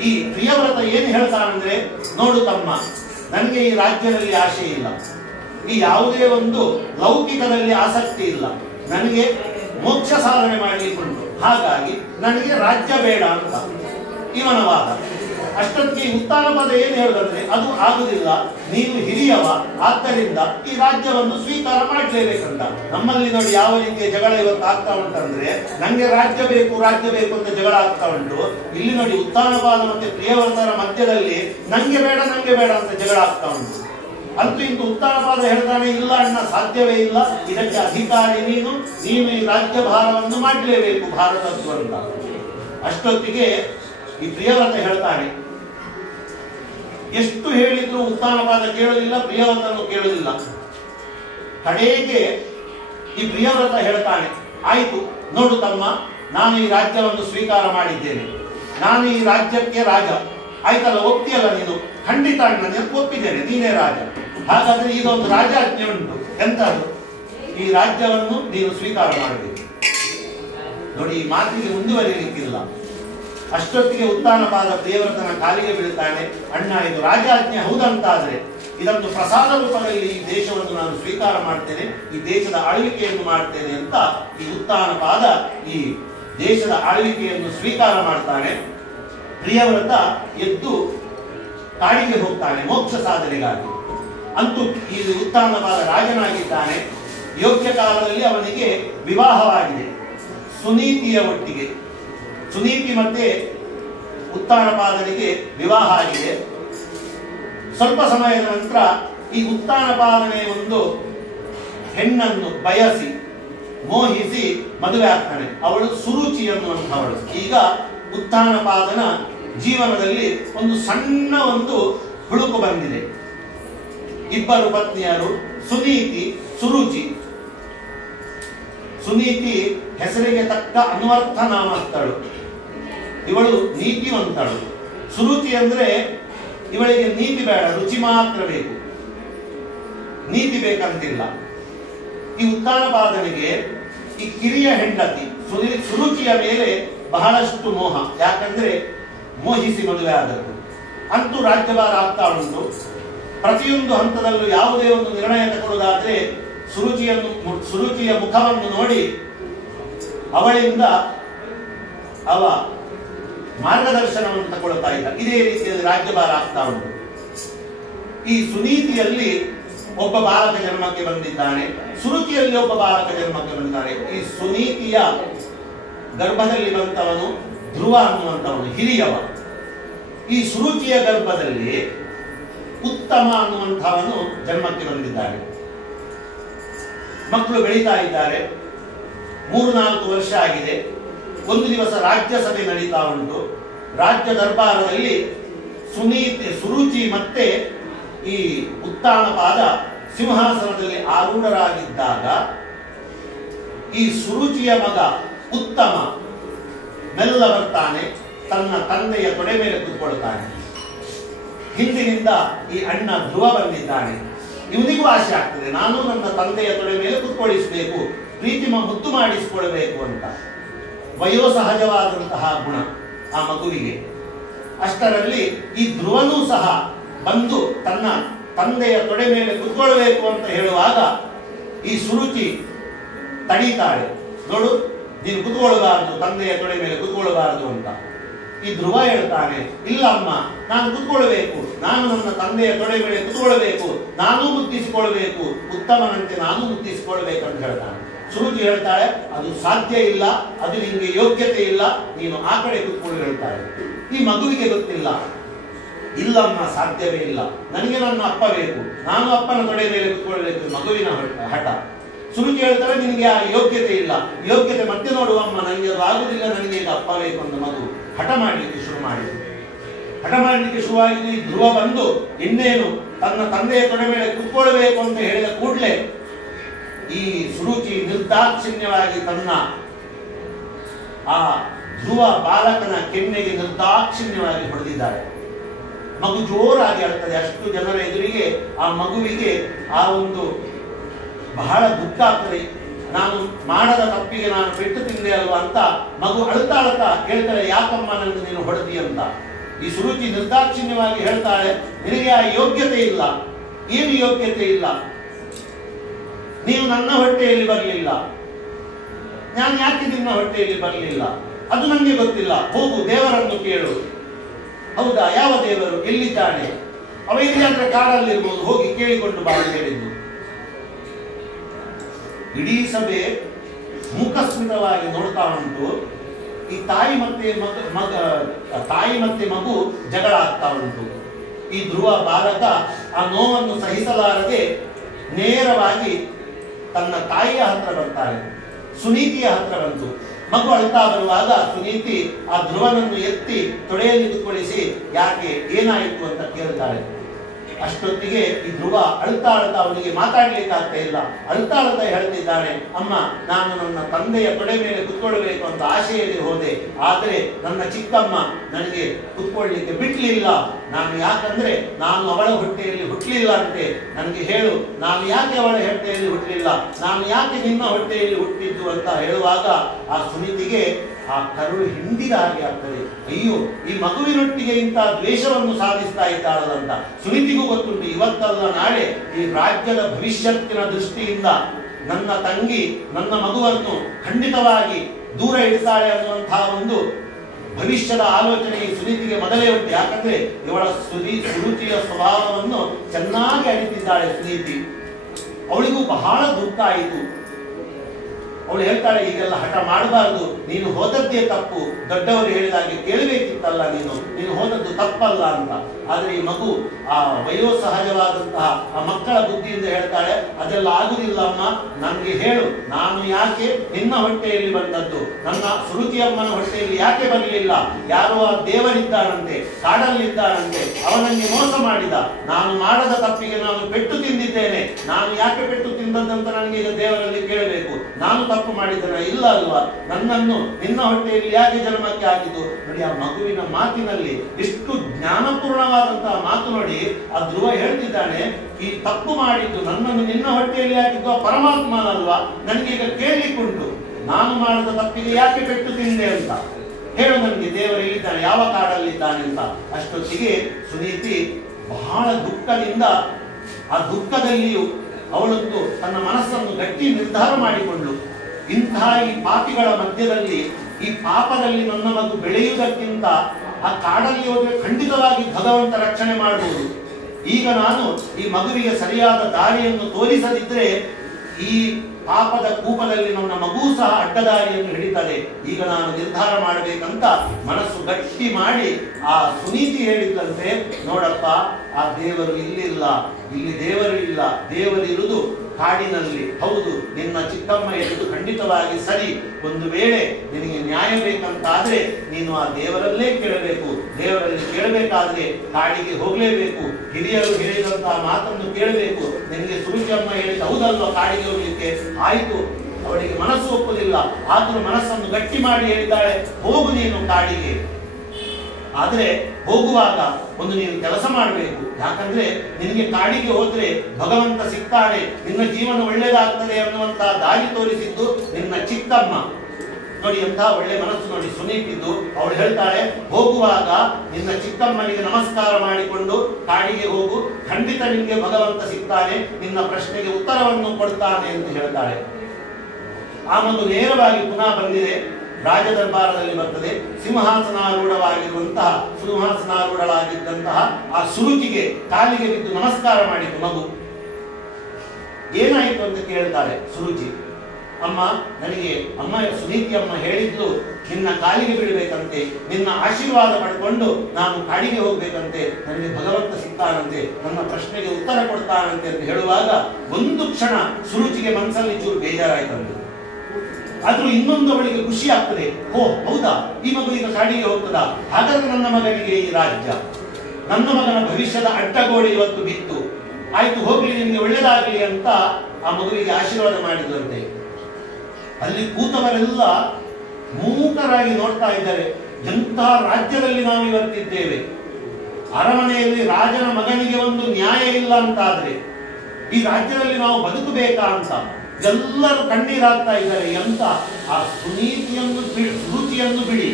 ಈ ಪ್ರಿಯವ್ರತ ಏನ್ ಹೇಳ್ತಾನಂದ್ರೆ, ನೋಡು ತಮ್ಮ, ನನಗೆ ಈ ರಾಜ್ಯದಲ್ಲಿ ಆಶೆ ಇಲ್ಲ, ಈ ಯಾವುದೇ ಒಂದು ಲೌಕಿಕದಲ್ಲಿ ಆಸಕ್ತಿ ಇಲ್ಲ, ನನಗೆ ಮೋಕ್ಷ ಸಾಧನೆ ಮಾಡಲಿಕ್ಕೆ ಉಂಟು, ಹಾಗಾಗಿ ನನಗೆ ರಾಜ್ಯ ಬೇಡ ಅಂತ ಇವನ ವಾದ. ಅಷ್ಟೊತ್ತಿಗೆ ಉತ್ಥಾನಪಾದ ಏನು ಹೇಳುದಂದ್ರೆ, ಅದು ಆಗುದಿಲ್ಲ, ನೀನು ಹಿರಿಯವ, ಆದ್ದರಿಂದ ಈ ರಾಜ್ಯವನ್ನು ಸ್ವೀಕಾರ ಮಾಡಲೇಬೇಕಂತ. ನಮ್ಮಲ್ಲಿ ನೋಡಿ ಯಾವ ರೀತಿಯ ಜಗಳ ಇವತ್ತು ಆಗ್ತಾ ಉಂಟಂದ್ರೆ, ನಂಗೆ ರಾಜ್ಯ ಬೇಕು ಅಂತ ಜಗಳ ಆಗ್ತಾ ಉಂಟು. ಇಲ್ಲಿ ನೋಡಿ ಉತ್ಥಾನಪಾದ ಮತ್ತೆ ಪ್ರಿಯವ್ರತರ ಮಧ್ಯದಲ್ಲಿ ನಂಗೆ ಬೇಡ ಅಂತ ಜಗಳ ಆಗ್ತಾ ಉಂಟು. ಅಂತೂ ಇಂದು ಉತ್ಥಾನಪಾದ ಹೇಳ್ತಾನೆ, ಇಲ್ಲ ಅಣ್ಣ, ಸಾಧ್ಯವೇ ಇಲ್ಲ, ಇದಕ್ಕೆ ಅಧಿಕಾರಿ ನೀನು ಈ ರಾಜ್ಯ ಭಾರವನ್ನು ಮಾಡಲೇಬೇಕು ಭಾರತದ್ದು ಅಂತ. ಅಷ್ಟೊತ್ತಿಗೆ ಈ ಪ್ರಿಯವ್ರತ ಹೇಳ್ತಾನೆ, ಎಷ್ಟು ಹೇಳಿದ್ರು ಉತ್ಥಾನಪಾದ ಕೇಳಲಿಲ್ಲ, ಪ್ರಿಯವ್ರತನ್ನು ಕೇಳಲಿಲ್ಲ. ಕಡೆಗೆ ಈ ಪ್ರಿಯವ್ರತ ಹೇಳ್ತಾನೆ, ಆಯ್ತು ನೋಡು ತಮ್ಮ, ನಾನು ಈ ರಾಜ್ಯವನ್ನು ಸ್ವೀಕಾರ ಮಾಡಿದ್ದೇನೆ, ನಾನು ಈ ರಾಜ್ಯಕ್ಕೆ ರಾಜ, ಆಯ್ತಲ್ಲ, ಒಪ್ಪಿಯಲ್ಲ ನೀನು? ಖಂಡಿತ ಅಣ್ಣ, ನಾನು ಒಪ್ಪಿದ್ದೇನೆ, ನೀನೇ ರಾಜ. ಹಾಗಾದ್ರೆ ಈಗ ಒಂದು ರಾಜಾಜ್ಞೆ ಉಂಟು, ಎಂತದ್ದು? ಈ ರಾಜ್ಯವನ್ನು ನೀನು ಸ್ವೀಕಾರ ಮಾಡಬೇಕು. ನೋಡಿ, ಈ ಮಾತಿಗೆ ಮುಂದುವರಿಲಿಕ್ಕಿಲ್ಲ. ಅಷ್ಟೊತ್ತಿಗೆ ಉತ್ಥಾನಪಾದ ಪ್ರಿಯವ್ರತನ ಕಾಲಿಗೆ ಬೀಳ್ತಾನೆ, ಅಣ್ಣ, ಇದು ರಾಜಾಜ್ಞೆ ಹೌದಂತಾದ್ರೆ ಇದನ್ನು ಪ್ರಸಾದ ರೂಪದಲ್ಲಿ ಈ ದೇಶವನ್ನು ನಾನು ಸ್ವೀಕಾರ ಮಾಡ್ತೇನೆ, ಈ ದೇಶದ ಆಳ್ವಿಕೆಯನ್ನು ಮಾಡ್ತೇನೆ ಅಂತ ಈ ಉತ್ಥಾನಪಾದ ಈ ದೇಶದ ಆಳ್ವಿಕೆಯನ್ನು ಸ್ವೀಕಾರ ಮಾಡ್ತಾನೆ. ಪ್ರಿಯವ್ರತ ಎದ್ದು ಕಾಡಿಗೆ ಹೋಗ್ತಾನೆ ಮೋಕ್ಷ ಸಾಧನೆಗಾಗಿ. ಅಂತೂ ಈ ಉತ್ಥಾನಪಾದ ರಾಜನಾಗಿದ್ದಾನೆ. ಯೋಗ್ಯ ಕಾಲದಲ್ಲಿ ಅವನಿಗೆ ವಿವಾಹವಾಗಿದೆ ಸುನೀತಿಯ ಒಟ್ಟಿಗೆ. ಸುನೀತಿ ಮತ್ತೆ ಉತ್ಥಾನಪಾದನಿಗೆ ವಿವಾಹ ಆಗಿದೆ. ಸ್ವಲ್ಪ ಸಮಯದ ನಂತರ ಈ ಉತ್ಥಾನಪಾದನೆ ಒಂದು ಹೆಣ್ಣನ್ನು ಬಯಸಿ ಮೋಹಿಸಿ ಮದುವೆ ಆಗ್ತಾನೆ. ಅವಳು ಸುರುಚಿ ಅನ್ನುವಂಥವಳು. ಈಗ ಉತ್ಥಾನಪಾದನ ಜೀವನದಲ್ಲಿ ಒಂದು ಸಣ್ಣ ಒಂದು ಹುಳುಕು ಬಂದಿದೆ. 2 ಪತ್ನಿಯರು, ಸುನೀತಿ, ಸುರುಚಿ. ಸುನೀತಿ ಹೆಸರಿಗೆ ತಕ್ಕ ಅನ್ವರ್ಥ ನಾಮಸ್ಥಳು, ಇವಳು ನೀತಿವಂತಳು. ಸುರುಚಿ ಅಂದ್ರೆ ಇವಳಿಗೆ ನೀತಿ ಬೇಡ, ರುಚಿ ಮಾತ್ರ ಬೇಕು, ನೀತಿ ಬೇಕಂತಿಲ್ಲ. ಈ ಉತ್ಥಾನಪಾದನಿಗೆ ಈ ಕಿರಿಯ ಹೆಂಡತಿ ಸುರುಚಿಯ ಮೇಲೆ ಬಹಳಷ್ಟು ಮೋಹ, ಯಾಕಂದ್ರೆ ಮೋಹಿಸಿ ಮದುವೆ ಆದದ್ದು. ಅಂತೂ ರಾಜ್ಯಭಾರ ಆಗ್ತಾ ಉಂಟು. ಪ್ರತಿಯೊಂದು ಹಂತದಲ್ಲೂ ಯಾವುದೇ ಒಂದು ನಿರ್ಣಯ ತಗೊಳ್ಳುವುದಾದ್ರೆ ಸುರುಚಿಯ ಮುಖವನ್ನು ನೋಡಿ ಅವಳಿಂದ ಅವ ಮಾರ್ಗದರ್ಶನವನ್ನು ತಗೊಳ್ತಾ ಇದ್ದ. ಇದೇ ರೀತಿಯಲ್ಲಿ ರಾಜ್ಯಭಾರ ಆಗ್ತಾ ಉಂಟು. ಈ ಸುನೀತಿಯಲ್ಲಿ ಒಬ್ಬ ಬಾಲಕ ಜನ್ಮಕ್ಕೆ ಬಂದಿದ್ದಾನೆ, ಸುರುಚಿಯಲ್ಲಿ ಒಬ್ಬ ಬಾಲಕ ಜನ್ಮಕ್ಕೆ ಬಂದಿದ್ದಾನೆ. ಈ ಸುನೀತಿಯ ಗರ್ಭದಲ್ಲಿ ಬಂತವನು ಧ್ರುವ ಅನ್ನುವಂಥವನು ಹಿರಿಯವ. ಈ ಸುರುಚಿಯ ಗರ್ಭದಲ್ಲಿ ಉತ್ತಮ ಅನ್ನುವಂಥವನು ಜನ್ಮಕ್ಕೆ ಬಂದಿದ್ದಾನೆ. ಮಕ್ಕಳು ಬೆಳೀತಾ ಇದ್ದಾರೆ. 3-4 ವರ್ಷ ಆಗಿದೆ. ಒಂದು ದಿವಸ ರಾಜ್ಯಸಭೆ ನಡೀತಾ ಉಂಟು. ರಾಜ್ಯ ದರ್ಬಾರದಲ್ಲಿ ಸುರುಚಿ ಮತ್ತೆ ಈ ಉತ್ತಾನಪಾದ ಸಿಂಹಾಸನದಲ್ಲಿ ಆರೂಢರಾಗಿದ್ದಾಗ ಈ ಸುರುಚಿಯ ಮಗ ಉತ್ತಮ ಮೆಲ್ಲ ಬರ್ತಾನೆ, ತನ್ನ ತಂದೆಯ ತೊಡೆ ಮೇಲೆ ಕೂತ್ಕೊಳ್ತಾನೆ. ಹಿಂದಿನಿಂದ ಈ ಅಣ್ಣ ಧ್ರುವ ಬಂದಿದ್ದಾನೆ. ಇವನಿಗೂ ಆಸೆ ಆಗ್ತದೆ, ನಾನು ನನ್ನ ತಂದೆಯ ತೊಡೆ ಮೇಲೆ ಕೂತ್ಕೊಳಿಸಬೇಕು, ಪ್ರೀತಿ ಮುದ್ದು ಮಾಡಿಸಿಕೊಳ್ಬೇಕು ಅಂತ. ವಯೋಸಹಜವಾದಂತಹ ಗುಣ ಆ ಮಗುವಿಗೆ. ಅಷ್ಟರಲ್ಲಿ ಈ ಧ್ರುವನೂ ಸಹ ಬಂದು ತನ್ನ ತಂದೆಯ ತೊಡೆ ಮೇಲೆ ಕೂತ್ಕೊಳ್ಬೇಕು ಅಂತ ಹೇಳುವಾಗ ಈ ಸುರುಚಿ ತಡೀತಾಳೆ. ನೋಡು, ನೀನು ಕೂತ್ಕೊಳ್ಬಾರ್ದು, ತಂದೆಯ ತೊಡೆ ಮೇಲೆ ಕೂತ್ಕೊಳ್ಬಾರ್ದು ಅಂತ. ಈ ಧ್ರುವ ಹೇಳ್ತಾನೆ, ಇಲ್ಲ ಅಮ್ಮ, ನಾನು ಕೂತ್ಕೊಳ್ಬೇಕು, ನಾನು ನನ್ನ ತಂದೆಯ ತೊಡೆ ಮೇಲೆ ಕೂತ್ಕೊಳ್ಬೇಕು, ನಾನೂ ಮುದ್ದಿಸಿಕೊಳ್ಬೇಕು, ಉತ್ತಮನಂತೆ ನಾನೂ ಮುದ್ದಿಸಿಕೊಳ್ಬೇಕು ಅಂತ ಹೇಳ್ತಾನೆ. ಸುರುಚಿ ಹೇಳ್ತಾಳೆ, ಅದು ಸಾಧ್ಯ ಇಲ್ಲ, ಅದು ನಿಮಗೆ ಯೋಗ್ಯತೆ ಇಲ್ಲ, ನೀನು ಆ ಕಡೆ ಕೂತ್ಕೊಂಡು ಹೇಳ್ತಾಳೆ. ಈ ಮಗುವಿಗೆ ಗೊತ್ತಿಲ್ಲ, ಇಲ್ಲಮ್ಮ ಸಾಧ್ಯವೇ ಇಲ್ಲ, ನನಗೆ ನನ್ನ ಅಪ್ಪ ಬೇಕು, ನಾನು ಅಪ್ಪನ ತೊಡೆ ಮೇಲೆ ಕೂತ್ಕೊಳ್ಬೇಕು, ಮಗುವಿನ ಹಠ. ಸುರುಚಿ ಹೇಳ್ತಾರೆ, ನಿನಗೆ ಆ ಯೋಗ್ಯತೆ ಇಲ್ಲ, ಯೋಗ್ಯತೆ ಮತ್ತೆ ನೋಡುವಮ್ಮ, ನನಗೆ ಅದು ಆಗುದಿಲ್ಲ, ನನಗೆ ಈಗ ಅಪ್ಪ ಬೇಕು ಅಂತ ಮಗು ಹಠ ಮಾಡಲಿಕ್ಕೆ ಶುರು ಮಾಡಿದ್ರು. ಹಠ ಮಾಡಲಿಕ್ಕೆ ಶುರುವಾಗಿದ್ದು ಈ ಧ್ರುವ ಬಂದು ಇನ್ನೇನು ತನ್ನ ತಂದೆಯ ತೊಡೆ ಮೇಲೆ ಕೂತ್ಕೊಳ್ಬೇಕು ಅಂತ ಹೇಳಿದ ಕೂಡಲೇ ಈ ಸುರುಚಿ ನಿರ್ದಾಕ್ಷಿಣ್ಯವಾಗಿ ತನ್ನ ಆ ಧ್ರುವ ಬಾಲಕನ ಕೆನ್ನೆಗೆ ನಿರ್ದಾಕ್ಷಿಣ್ಯವಾಗಿ ಹೊಡೆದಿದ್ದಾರೆ. ಮಗು ಜೋರಾಗಿ ಅಳ್ತದೆ. ಅಷ್ಟು ಜನರ ಎದುರಿಗೆ ಆ ಮಗುವಿಗೆ ಆ ಒಂದು ಬಹಳ ದುಃಖ ಆಗ್ತದೆ. ನಾನು ಮಾಡದ ತಪ್ಪಿಗೆ ನಾನು ಪೆಟ್ಟು ತಿಂದೆ ಅಲ್ವಾ ಅಂತ ಮಗು ಅಳ್ತಾ ಹೇಳ್ತಾಳೆ, ಯಾಕಮ್ಮ ನನಗೆ ನೀನು ಹೊಡೆದಿ ಅಂತ. ಈ ಸುರುಚಿ ನಿರ್ದಾಕ್ಷಿಣ್ಯವಾಗಿ ಹೇಳ್ತಾಳೆ, ನಿನಗೆ ಆ ಯೋಗ್ಯತೆ ಇಲ್ಲ. ಏನು ಯೋಗ್ಯತೆ ಇಲ್ಲ? ನೀವು ನನ್ನ ಹೊಟ್ಟೆಯಲ್ಲಿ ಬರಲಿಲ್ಲ, ನಾನು ಯಾಕೆ ನಿನ್ನ ಹೊಟ್ಟೆಯಲ್ಲಿ ಬರಲಿಲ್ಲ ಅದು ನನಗೆ ಗೊತ್ತಿಲ್ಲ. ಹೋಗು, ದೇವರನ್ನು ಕೇಳು. ಹೌದಾ? ಯಾವ ದೇವರು? ಎಲ್ಲಿದ್ದಾನೆ? ಅವ ಇಲ್ಲಿ ಅಂದ್ರೆ ಕಾಡಲ್ಲಿರ್ಬೋದು, ಹೋಗಿ ಕೇಳಿಕೊಂಡು ಬಾ ಅಂತ ಹೇಳಿದ್ದು. ಇಡೀ ಸಭೆ ಮೂಕಸ್ಮಿತವಾಗಿ ನೋಡ್ತಾ ಉಂಟು. ಈ ತಾಯಿ ಮತ್ತೆ ಮಗು ಜಗಳ ಆಗ್ತಾ ಉಂಟು. ಈ ಧ್ರುವ ಬಾಲಕ ಆ ನೋವನ್ನು ಸಹಿಸಲಾರದೆ ನೇರವಾಗಿ ತನ್ನ ತಾಯಿಯ ಹತ್ರ ಬರ್ತಾಳೆ. ಸುನೀತಿಯ ಹತ್ರ ಬಂತು. ಮಗು ಅಳ್ತಾ ಬರುವಾಗ ಸುನೀತಿ ಆ ಧ್ರುವನನ್ನು ಎತ್ತಿ ತೊಡೆಯಲ್ಲಿ ಕೂತ್ಕೊಳಿಸಿ, ಯಾಕೆ, ಏನಾಯಿತು ಅಂತ ಕೇಳ್ತಾಳೆ. ಅಷ್ಟೊತ್ತಿಗೆ ಈ ಧ್ರುವ ಅಳ್ತಾ ಅವನಿಗೆ ಮಾತಾಡ್ಲಿಕ್ಕೆ ಆಗ್ತಾ ಇಲ್ಲ. ಅಳ್ತಾ ಹೇಳ್ತಿದ್ದಾನೆ, ಅಮ್ಮ, ನಾನು ನನ್ನ ತಂದೆಯ ತೊಡೆ ಮೇಲೆ ಕುತ್ಕೊಳ್ಬೇಕು ಅಂತ ಆಶೆಯಲ್ಲಿ ಹೋದೆ, ಆದ್ರೆ ನನ್ನ ಚಿಕ್ಕಮ್ಮ ನನಗೆ ಕುತ್ಕೊಳ್ಲಿಕ್ಕೆ ಬಿಡ್ಲಿಲ್ಲ. ನಾನು ಯಾಕಂದ್ರೆ ನಾನು ಅವಳ ಹೊಟ್ಟೆಯಲ್ಲಿ ಹುಟ್ಟಲಿಲ್ಲ ಅಂತೆ. ನನಗೆ ಹೇಳು, ನಾನು ಯಾಕೆ ಅವಳ ಹೊಟ್ಟೆಯಲ್ಲಿ ಹುಟ್ಟಲಿಲ್ಲ, ನಾನು ಯಾಕೆ ನಿನ್ನ ಹೊಟ್ಟೆಯಲ್ಲಿ ಹುಟ್ಟಿದ್ದು ಅಂತ ಹೇಳುವಾಗ ಆ ಸುನೀತಿಗೆ ಆ ಕರುಳು ಹಿಂದಿದ ಹಾಗೆ ಆಗ್ತದೆ. ಅಯ್ಯೋ, ಈ ಮಗುವಿನೊಟ್ಟಿಗೆ ಇಂಥ ದ್ವೇಷವನ್ನು ಸಾಧಿಸ್ತಾ ಇದ್ದಾಳಂತ ಸುನೀತಿಗೂ ಗೊತ್ತುಂಟು. ಇವತ್ತಲ್ಲ ನಾಳೆ ಈ ರಾಜ್ಯದ ಭವಿಷ್ಯತ್ತಿನ ದೃಷ್ಟಿಯಿಂದ ನನ್ನ ತಂಗಿ ನನ್ನ ಮಗುವನ್ನು ಖಂಡಿತವಾಗಿ ದೂರ ಇಡ್ತಾಳೆ ಅನ್ನುವಂತಹ ಒಂದು ಭವಿಷ್ಯದ ಆಲೋಚನೆ ಈ ಸುನೀತಿಗೆ ಮೊದಲೇ ಉಂಟು. ಯಾಕಂದ್ರೆ ಇವಳ ಸುರುಚಿಯ ಸ್ವಭಾವವನ್ನು ಚೆನ್ನಾಗಿ ಅರಿತಿದ್ದಾಳೆ ಸುನೀತಿ. ಅವಳಿಗೂ ಬಹಳ ದುಃಖ ಆಯಿತು. ಅವಳು ಹೇಳ್ತಾಳೆ, ಈಗೆಲ್ಲ ಹಠ ಮಾಡಬಾರದು, ನೀನು ಹೋದದ್ದೇ ತಪ್ಪು, ದೊಡ್ಡವರು ಹೇಳಿದಾಗೆ ಕೇಳಬೇಕಿತ್ತಲ್ಲ, ನೀನು ಹೋದದ್ದು ತಪ್ಪಲ್ಲ ಅಂತ. ಆದ್ರೆ ಈ ಮಗು ಆ ವಯೋಸಹಜವಾದಂತಹ ಆ ಮಕ್ಕಳ ಬುದ್ಧಿಯಿಂದ ಹೇಳ್ತಾಳೆ, ಅದೆಲ್ಲ ಆಗುದಿಲ್ಲ ಅಮ್ಮ, ನನಗೆ ಹೇಳು, ನಾನು ಯಾಕೆ ನಿನ್ನ ಹೊಟ್ಟೆಯಲ್ಲಿ ಬಂದದ್ದು, ನನ್ನ ಸುರುಚಿಯಮ್ಮನ ಹೊಟ್ಟೆಯಲ್ಲಿ ಯಾಕೆ ಬರಲಿಲ್ಲ? ಯಾರೋ ಆ ದೇವರಿದ್ದಾನಂತೆ, ಕಾಡಲ್ಲಿದ್ದಾನಂತೆ, ಅವನನ್ನೇ ಮೋಸ ಮಾಡಿದ, ನಾನು ಮಾಡದ ತಪ್ಪಿಗೆ ನಾನು ಪೆಟ್ಟು ತಿಂದಿದ್ದೇನೆ, ನಾನು ಯಾಕೆ ಪೆಟ್ಟು ತಿಂದದ್ದಂತ ನನಗೆ ಈಗ ದೇವರಲ್ಲಿ ಕೇಳಬೇಕು. ನಾನು ತಪ್ಪು ಮಾಡಿದ್ದನ? ಇಲ್ಲ ಅಲ್ವಾ? ನನ್ನನ್ನು ನಿನ್ನ ಹೊಟ್ಟೆಯಲ್ಲಿ ಯಾಕೆ ಜನ್ಮಕ್ಕೆ ಹಾಕಿದ್ದು? ನೋಡಿ, ಆ ಮಗುವಿನ ಮಾತಿನಲ್ಲಿ ಎಷ್ಟು ಜ್ಞಾನಪೂರ್ಣವಾದಂತಹ ಮಾತು ನೋಡಿ. ಆ ಧ್ರುವ ಹೇಳ್ತಿದ್ದಾನೆ, ಈ ತಪ್ಪು ಮಾಡಿದ್ದು ನನ್ನನ್ನು ನಿನ್ನ ಹೊಟ್ಟೆಯಲ್ಲಿ ಹಾಕಿದ್ದು ಪರಮಾತ್ಮನಲ್ವಾ? ನನಗೀಗ ಕೇಳಲಿಕ್ಕುಂಟು, ನಾನು ಮಾಡಿದ ತಪ್ಪಿಗೆ ಯಾಕೆ ಪೆಟ್ಟು ತಿಂದೆ ಅಂತ ಹೇಳು, ನನಗೆ ದೇವರು ಹೇಳಿದ್ದಾನೆ, ಯಾವ ಕಾಡಲ್ಲಿದ್ದಾನೆ ಅಂತ. ಅಷ್ಟೊತ್ತಿಗೆ ಸುನೀತಿ ಬಹಳ ದುಃಖದಿಂದ, ಆ ದುಃಖದಲ್ಲಿಯೂ ಅವಳಂತೂ ತನ್ನ ಮನಸ್ಸನ್ನು ಗಟ್ಟಿ ನಿರ್ಧಾರ ಮಾಡಿಕೊಂಡು, ಇಂತಹ ಈ ಪಾಪಿಗಳ ಮಧ್ಯದಲ್ಲಿ, ಈ ಪಾಪದಲ್ಲಿ ನನ್ನ ಮಗು ಬೆಳೆಯುವುದಕ್ಕಿಂತ ಆ ಕಾಡಲ್ಲಿ ಹೋದ್ರೆ ಖಂಡಿತವಾಗಿ ಭಗವಂತ ರಕ್ಷಣೆ ಮಾಡುವುದು, ಈಗ ನಾನು ಈ ಮಗುವಿಗೆ ಸರಿಯಾದ ದಾರಿಯನ್ನು ತೋರಿಸದಿದ್ರೆ ಈ ಪಾಪದ ಕೂಪದಲ್ಲಿ ನನ್ನ ಮಗು ಸಹ ಅಡ್ಡದಾರಿಯನ್ನು ಹಿಡಿತದೆ. ಈಗ ನಾನು ನಿರ್ಧಾರ ಮಾಡಬೇಕಂತ ಮನಸ್ಸು ಗಟ್ಟಿ ಮಾಡಿ ಆ ಸುನೀತಿ ಹೇಳಿದ್ದಂತೆ, ನೋಡಪ್ಪ, ಆ ದೇವರು ಇಲ್ಲಿಲ್ಲ, ಇಲ್ಲಿ ದೇವರು ಇಲ್ಲ, ದೇವರಿರುವುದು ಕಾಡಿನಲ್ಲಿ. ಹೌದು, ನಿನ್ನ ಚಿಕ್ಕಮ್ಮ ಹೇಳಿದ್ದು ಖಂಡಿತವಾಗಿ ಸರಿ. ಒಂದು ವೇಳೆ ನಿನಗೆ ನ್ಯಾಯ ಬೇಕಂತಾದ್ರೆ ನೀನು ಆ ದೇವರಲ್ಲೇ ಕೇಳಬೇಕು. ದೇವರಲ್ಲಿ ಕೇಳಬೇಕಾದ್ರೆ ಕಾಡಿಗೆ ಹೋಗ್ಲೇಬೇಕು. ಹಿರಿಯರು ಹೇಳಿದಂತಹ ಮಾತನ್ನು ಕೇಳಬೇಕು. ನಿನಗೆ ಸುರುಚಮ್ಮ ಹೇಳಿದ ಹೌದಲ್ವ ಕಾಡಿಗೆ ಹೋಗ್ಲಿಕ್ಕೆ? ಆಯ್ತು, ಅವಳಿಗೆ ಮನಸ್ಸು ಒಪ್ಪುದಿಲ್ಲ, ಆದರೂ ಮನಸ್ಸನ್ನು ಗಟ್ಟಿ ಮಾಡಿ ಹೇಳಿದ್ದಾಳೆ, ಹೋಗು ನೀನು ಕಾಡಿಗೆ. ಆದ್ರೆ ಹೋಗುವಾಗ ಒಂದು ನೀನು ಕೆಲಸ ಮಾಡಬೇಕು. ಯಾಕಂದ್ರೆ ನಿನಗೆ ಕಾಡಿಗೆ ಹೋದ್ರೆ ಭಗವಂತ ಸಿಗ್ತಾನೆ, ನಿನ್ನ ಜೀವನ ಒಳ್ಳೆದಾಗ್ತದೆ ಅನ್ನುವಂತಹ ದಾರಿ ತೋರಿಸಿದ್ದು ನಿನ್ನ ಚಿಕ್ಕಮ್ಮ. ನೋಡಿ ಎಂತ ಒಳ್ಳೆ ಮನಸ್ಸು ನೋಡಿ ಸುನೀತಿದ್ದು. ಅವಳು ಹೇಳ್ತಾಳೆ, ಹೋಗುವಾಗ ನಿನ್ನ ಚಿಕ್ಕಮ್ಮನಿಗೆ ನಮಸ್ಕಾರ ಮಾಡಿಕೊಂಡು ಕಾಡಿಗೆ ಹೋಗು, ಖಂಡಿತ ನಿನಗೆ ಭಗವಂತ ಸಿಗ್ತಾನೆ, ನಿನ್ನ ಪ್ರಶ್ನೆಗೆ ಉತ್ತರವನ್ನು ಕೊಡ್ತಾನೆ ಅಂತ ಹೇಳ್ತಾಳೆ. ಆ ಒಂದು ನೇರವಾಗಿ ಪುನಃ ಬಂದಿದೆ, ರಾಜ ದರ್ಬಾರದಲ್ಲಿ ಬರ್ತದೆ. ಸಿಂಹಾಸನಾರೂಢಳಾಗಿದ್ದಂತಹ ಆ ಸುರುಚಿಗೆ ಕಾಲಿಗೆ ಬಿದ್ದು ನಮಸ್ಕಾರ ಮಾಡಿತು ಮಗು. ಏನಾಯಿತು ಅಂತ ಕೇಳ್ತಾರೆ ಸುರುಚಿ. ಅಮ್ಮ, ನನಗೆ ಅಮ್ಮ ಸುನೀತಿ ಅಮ್ಮ ಹೇಳಿದ್ಲು ನಿನ್ನ ಕಾಲಿಗೆ ಬೀಳಬೇಕಂತೆ, ನಿನ್ನ ಆಶೀರ್ವಾದ ಪಡ್ಕೊಂಡು ನಾನು ಕಾಡಿಗೆ ಹೋಗ್ಬೇಕಂತೆ, ನನಗೆ ಭಗವಂತ ಸಿಗ್ತಾನಂತೆ, ನನ್ನ ಪ್ರಶ್ನೆಗೆ ಉತ್ತರ ಕೊಡ್ತಾನಂತೆ ಅಂತ ಹೇಳುವಾಗ ಒಂದು ಕ್ಷಣ ಸುರುಚಿಗೆ ಮನಸ್ಸಲ್ಲಿ ಚೂರು ಬೇಜಾರಾಯ್ತಂತೆ. ಆದ್ರೂ ಇನ್ನೊಂದು ಅವಳಿಗೆ ಖುಷಿ ಆಗ್ತದೆ. ಓ ಹೌದಾ, ಈ ಮಗು ಈಗ ಕಾಡಿಗೆ ಹೋಗ್ತದ, ಹಾಗಾದ್ರೆ ನನ್ನ ಮಗನಿಗೆ ಈ ರಾಜ್ಯ, ನನ್ನ ಮಗನ ಭವಿಷ್ಯದ ಅಡ್ಡಗೋಡೆ ಇವತ್ತು ಬಿತ್ತು, ಆಯ್ತು ಹೋಗ್ಲಿ, ನಿಮಗೆ ಒಳ್ಳೇದಾಗಲಿ ಅಂತ ಆ ಮಗುವಿಗೆ ಆಶೀರ್ವಾದ ಮಾಡಿದಂತೆ. ಅಲ್ಲಿ ಕೂತವರೆಲ್ಲ ಮೂಕರಾಗಿ ನೋಡ್ತಾ ಇದ್ದಾರೆ. ಎಂತಹ ರಾಜ್ಯದಲ್ಲಿ ನಾವು ಇವತ್ತಿದ್ದೇವೆ. ಅರಮನೆಯಲ್ಲಿ ರಾಜನ ಮಗನಿಗೆ ಒಂದು ನ್ಯಾಯ ಇಲ್ಲ ಅಂತಾದ್ರೆ ಈ ರಾಜ್ಯದಲ್ಲಿ ನಾವು ಬದುಕಬೇಕಾ ಅಂತ ಎಲ್ಲರೂ ಕಣ್ಣೀರಾಗ್ತಾ ಇದ್ದಾರೆ. ಅಂತ ಆ ಸುರುಚಿಯನ್ನು ಬಿಡಿ,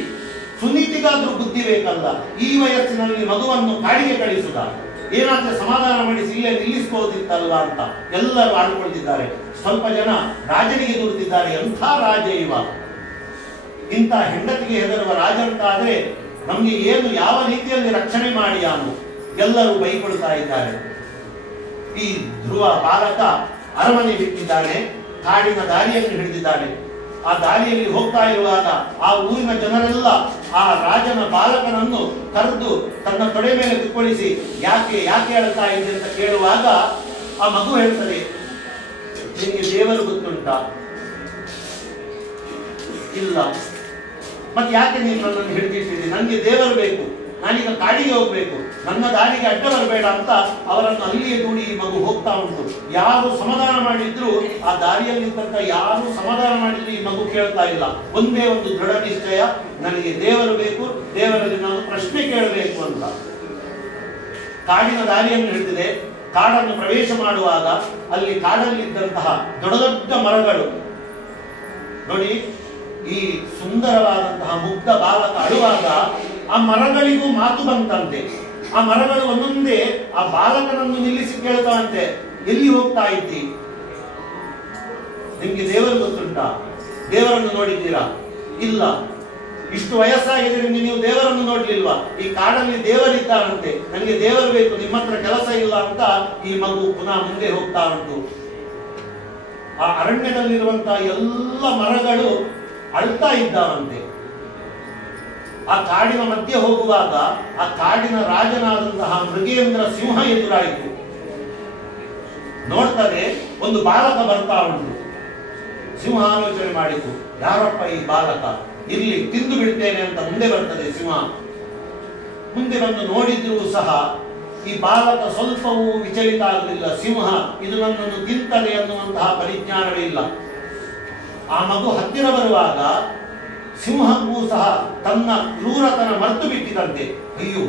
ಸುನೀತಿಗಾದ್ರೂ ಬುದ್ಧಿ ಬೇಕಲ್ಲ. ಈ ವಯಸ್ಸಿನಲ್ಲಿ ಮಗುವನ್ನು ಕಾಡಿಗೆ ಕಳಿಸುದ, ಏನಾದ್ರೂ ಸಮಾಧಾನ ಮಾಡಿಸಿ ಇಲ್ಲೇ ನಿಲ್ಲಿಸಬಹುದಿತ್ತಲ್ವ ಅಂತ ಎಲ್ಲರೂ ಆಡ್ಕೊಳ್ತಿದ್ದಾರೆ. ಸ್ವಲ್ಪ ಜನ ರಾಜನಿಗೆ ದೂರುತ್ತಿದ್ದಾರೆ, ಎಂಥ ರಾಜ ಇವ, ಇಂಥ ಹೆಂಡತಿಗೆ ಹೆದರುವ ರಾಜ ಅಂತಾದ್ರೆ ನಮ್ಗೆ ಏನು ಯಾವ ರೀತಿಯಲ್ಲಿ ರಕ್ಷಣೆ ಮಾಡಿಯಾನು, ಎಲ್ಲರೂ ಬೈಕೊಳ್ತಾ ಇದ್ದಾರೆ. ಈ ಧ್ರುವ ಬಾಲಕ ಅರಮನೆ ಬಿಟ್ಟಿದ್ದಾನೆ, ಕಾಡಿನ ದಾರಿಯನ್ನು ಹಿಡಿದಿದ್ದಾನೆ. ಆ ದಾರಿಯಲ್ಲಿ ಹೋಗ್ತಾ ಇರುವಾಗ ಆ ಊರಿನ ಜನರೆಲ್ಲ ಆ ರಾಜನ ಬಾಲಕನನ್ನು ಕರೆದು ತನ್ನ ತೊಡೆ ಮೇಲೆ ಕುತ್ಕೊಳಿಸಿ ಯಾಕೆ ಹೇಳ್ತಾ ಇದೆ ಅಂತ ಕೇಳುವಾಗ ಆ ಮಗು ಹೇಳ್ತದೆ, ನಿಮಗೆ ದೇವರು ಗೊತ್ತುಂಟಾ? ಇಲ್ಲ. ಮತ್ತೆ ಯಾಕೆ ನೀನು ನನ್ನನ್ನು ಹಿಡಿದಿಟ್ಟಿದ್ದಿ? ನನಗೆ ದೇವರು ಬೇಕು, ನಾನೀಗ ಕಾಡಿಗೆ ಹೋಗ್ಬೇಕು, ನನ್ನ ದಾರಿಗೆ ಅಡ್ಡ ಬರಬೇಡ ಅಂತ ಅವರನ್ನು ಅಲ್ಲಿಯೇ ದೂಡಿ ಈ ಮಗು ಹೋಗ್ತಾ ಉಂಟು. ಯಾರು ಸಮಾಧಾನ ಮಾಡಿದ್ರು, ಆ ದಾರಿಯಲ್ಲಿದ್ದಂತ ಯಾರು ಸಮಾಧಾನ ಮಾಡಿದ್ರು ಈ ಮಗು ಕೇಳ್ತಾ ಇಲ್ಲ. ಒಂದೇ ಒಂದು ದೃಢ ನಿಶ್ಚಯ, ನನಗೆ ದೇವರು ಬೇಕು, ದೇವರಲ್ಲಿ ನಾನು ಪ್ರಶ್ನೆ ಕೇಳಬೇಕು ಅಂತ. ಕಾಡಿನ ದಾರಿಯನ್ನು ಹಿಡಿದಿದೆ. ಕಾಡನ್ನು ಪ್ರವೇಶ ಮಾಡುವಾಗ ಅಲ್ಲಿ ಕಾಡಲ್ಲಿದ್ದಂತಹ ದೊಡ್ಡ ದೊಡ್ಡ ಮರಗಳು ನೋಡಿ, ಈ ಸುಂದರವಾದಂತಹ ಮುಗ್ಧ ಬಾಲಕ ಅಳುವಾಗ ಆ ಮರಗಳಿಗೂ ಮಾತು ಬಂತಂತೆ. ಆ ಮರಗಳು ಒಂದೊಂದೇ ಆ ಬಾಲಕನನ್ನು ನಿಲ್ಲಿಸಿ ಕೇಳ್ತಾವಂತೆ, ಎಲ್ಲಿ ಹೋಗ್ತಾ ಇದ್ದಿ? ನಿಮ್ಗೆ ದೇವರು ಗೊತ್ತುಂಟಾ? ದೇವರನ್ನು ನೋಡಿದ್ದೀರಾ? ಇಲ್ಲ. ಇಷ್ಟು ವಯಸ್ಸಾಗಿದೆ ನಿಮ್ಗೆ, ನೀವು ದೇವರನ್ನು ನೋಡ್ಲಿಲ್ವಾ? ಈ ಕಾಡಲ್ಲಿ ದೇವರಿದ್ದಾನಂತೆ, ನನಗೆ ದೇವರು ಬೇಕು, ನಿಮ್ಮ ಹತ್ರ ಕೆಲಸ ಇಲ್ಲ ಅಂತ ಈ ಮಗು ಪುನಃ ಮುಂದೆ ಹೋಗ್ತಾ ಉಂಟು. ಆ ಅರಣ್ಯದಲ್ಲಿರುವಂತಹ ಎಲ್ಲ ಮರಗಳು ಅಳ್ತಾ ಇದ್ದಾವಂತೆ. ಆ ಕಾಡಿನ ಮಧ್ಯೆ ಹೋಗುವಾಗ ಆ ಕಾಡಿನ ರಾಜನಾದಂತಹ ಮೃಗೇಂದ್ರ ಸಿಂಹ ಎದುರಾಯಿತು. ನೋಡ್ತದೆ, ಒಂದು ಬಾಲಕ ಬರ್ತಾ ಉಂಟು. ಸಿಂಹ ಆಲೋಚನೆ ಮಾಡಿತು, ಯಾರಪ್ಪ ಈ ಬಾಲಕ, ಇಲ್ಲಿ ತಿಂದು ಬಿಡ್ತೇನೆ ಅಂತ ಮುಂದೆ ಬರ್ತದೆ ಸಿಂಹ. ಮುಂದೆ ಬಂದು ನೋಡಿದ್ರೂ ಸಹ ಈ ಬಾಲಕ ಸ್ವಲ್ಪವೂ ವಿಚಲಿತ ಆಗಲಿಲ್ಲ. ಸಿಂಹ ಇದು ನನ್ನನ್ನು ತಿಂತದೆ ಅನ್ನುವಂತಹ ಪರಿಜ್ಞಾನವೇ ಇಲ್ಲ. ಆ ಮಗು ಹತ್ತಿರ ಬರುವಾಗ ಸಿಂಹಕ್ಕೂ ಸಹ ತನ್ನ ಕ್ರೂರತನ ಮರೆತು ಬಿಟ್ಟಿದಂತೆ. ಅಯ್ಯೋ,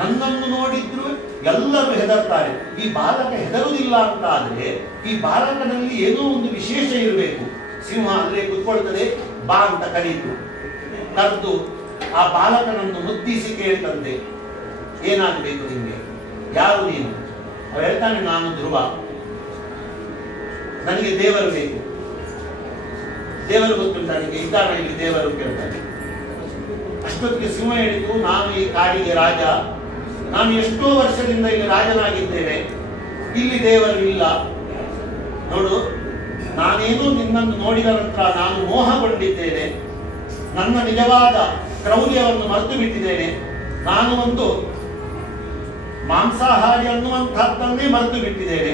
ನನ್ನನ್ನು ನೋಡಿದ್ರು ಎಲ್ಲರೂ ಹೆದರ್ತಾರೆ, ಈ ಬಾಲಕ ಹೆದರುವುದಿಲ್ಲ ಅಂತ ಆದ್ರೆ ಈ ಬಾಲಕನಲ್ಲಿ ಏನೋ ಒಂದು ವಿಶೇಷ ಇರಬೇಕು. ಸಿಂಹ ಅಲ್ಲೇ ಕುತ್ಕೊಳ್ತದೆ, ಬಾ ಅಂತ ಕರೀತು. ಕರೆದು ಆ ಬಾಲಕನನ್ನು ಮುದ್ದಿಸಿ ಕೇಳ್ತಂತೆ, ಏನಾಗಬೇಕು ನಿಮ್ಗೆ, ಯಾರು ನೀನು? ಅವ ಹೇಳ್ತಾನೆ, ನಾನು ಧ್ರುವ, ನನಗೆ ದೇವರು ಬೇಕು. ದೇವರು ಗೊತ್ತುಂಟ ನನಗೆ, ಇದ್ದಾನ ಇಲ್ಲಿ ದೇವರು ಕೇಳ್ತಾನೆ. ಅಷ್ಟೊತ್ತಿಗೆ ಸಿಂಹ ಹೇಳಿತು, ನಾನು ಈ ಕಾಡಿಗೆ ರಾಜ, ನಾನು ಎಷ್ಟೋ ವರ್ಷದಿಂದ ಇಲ್ಲಿ ರಾಜನಾಗಿದ್ದೇನೆ, ಇಲ್ಲಿ ದೇವರು ಇಲ್ಲ. ನೋಡು, ನಾನೇನು ನಿನ್ನನ್ನು ನೋಡಿದ ನಂತರ ನಾನು ಮೋಹಗೊಂಡಿದ್ದೇನೆ, ನನ್ನ ನಿಜವಾದ ಕ್ರೌರ್ಯವನ್ನು ಮರೆತು ಬಿಟ್ಟಿದ್ದೇನೆ. ನಾನು ಒಂದು ಮಾಂಸಾಹಾರಿ ಅನ್ನುವಂಥದ್ದನ್ನೇ ಮರೆತು ಬಿಟ್ಟಿದ್ದೇನೆ.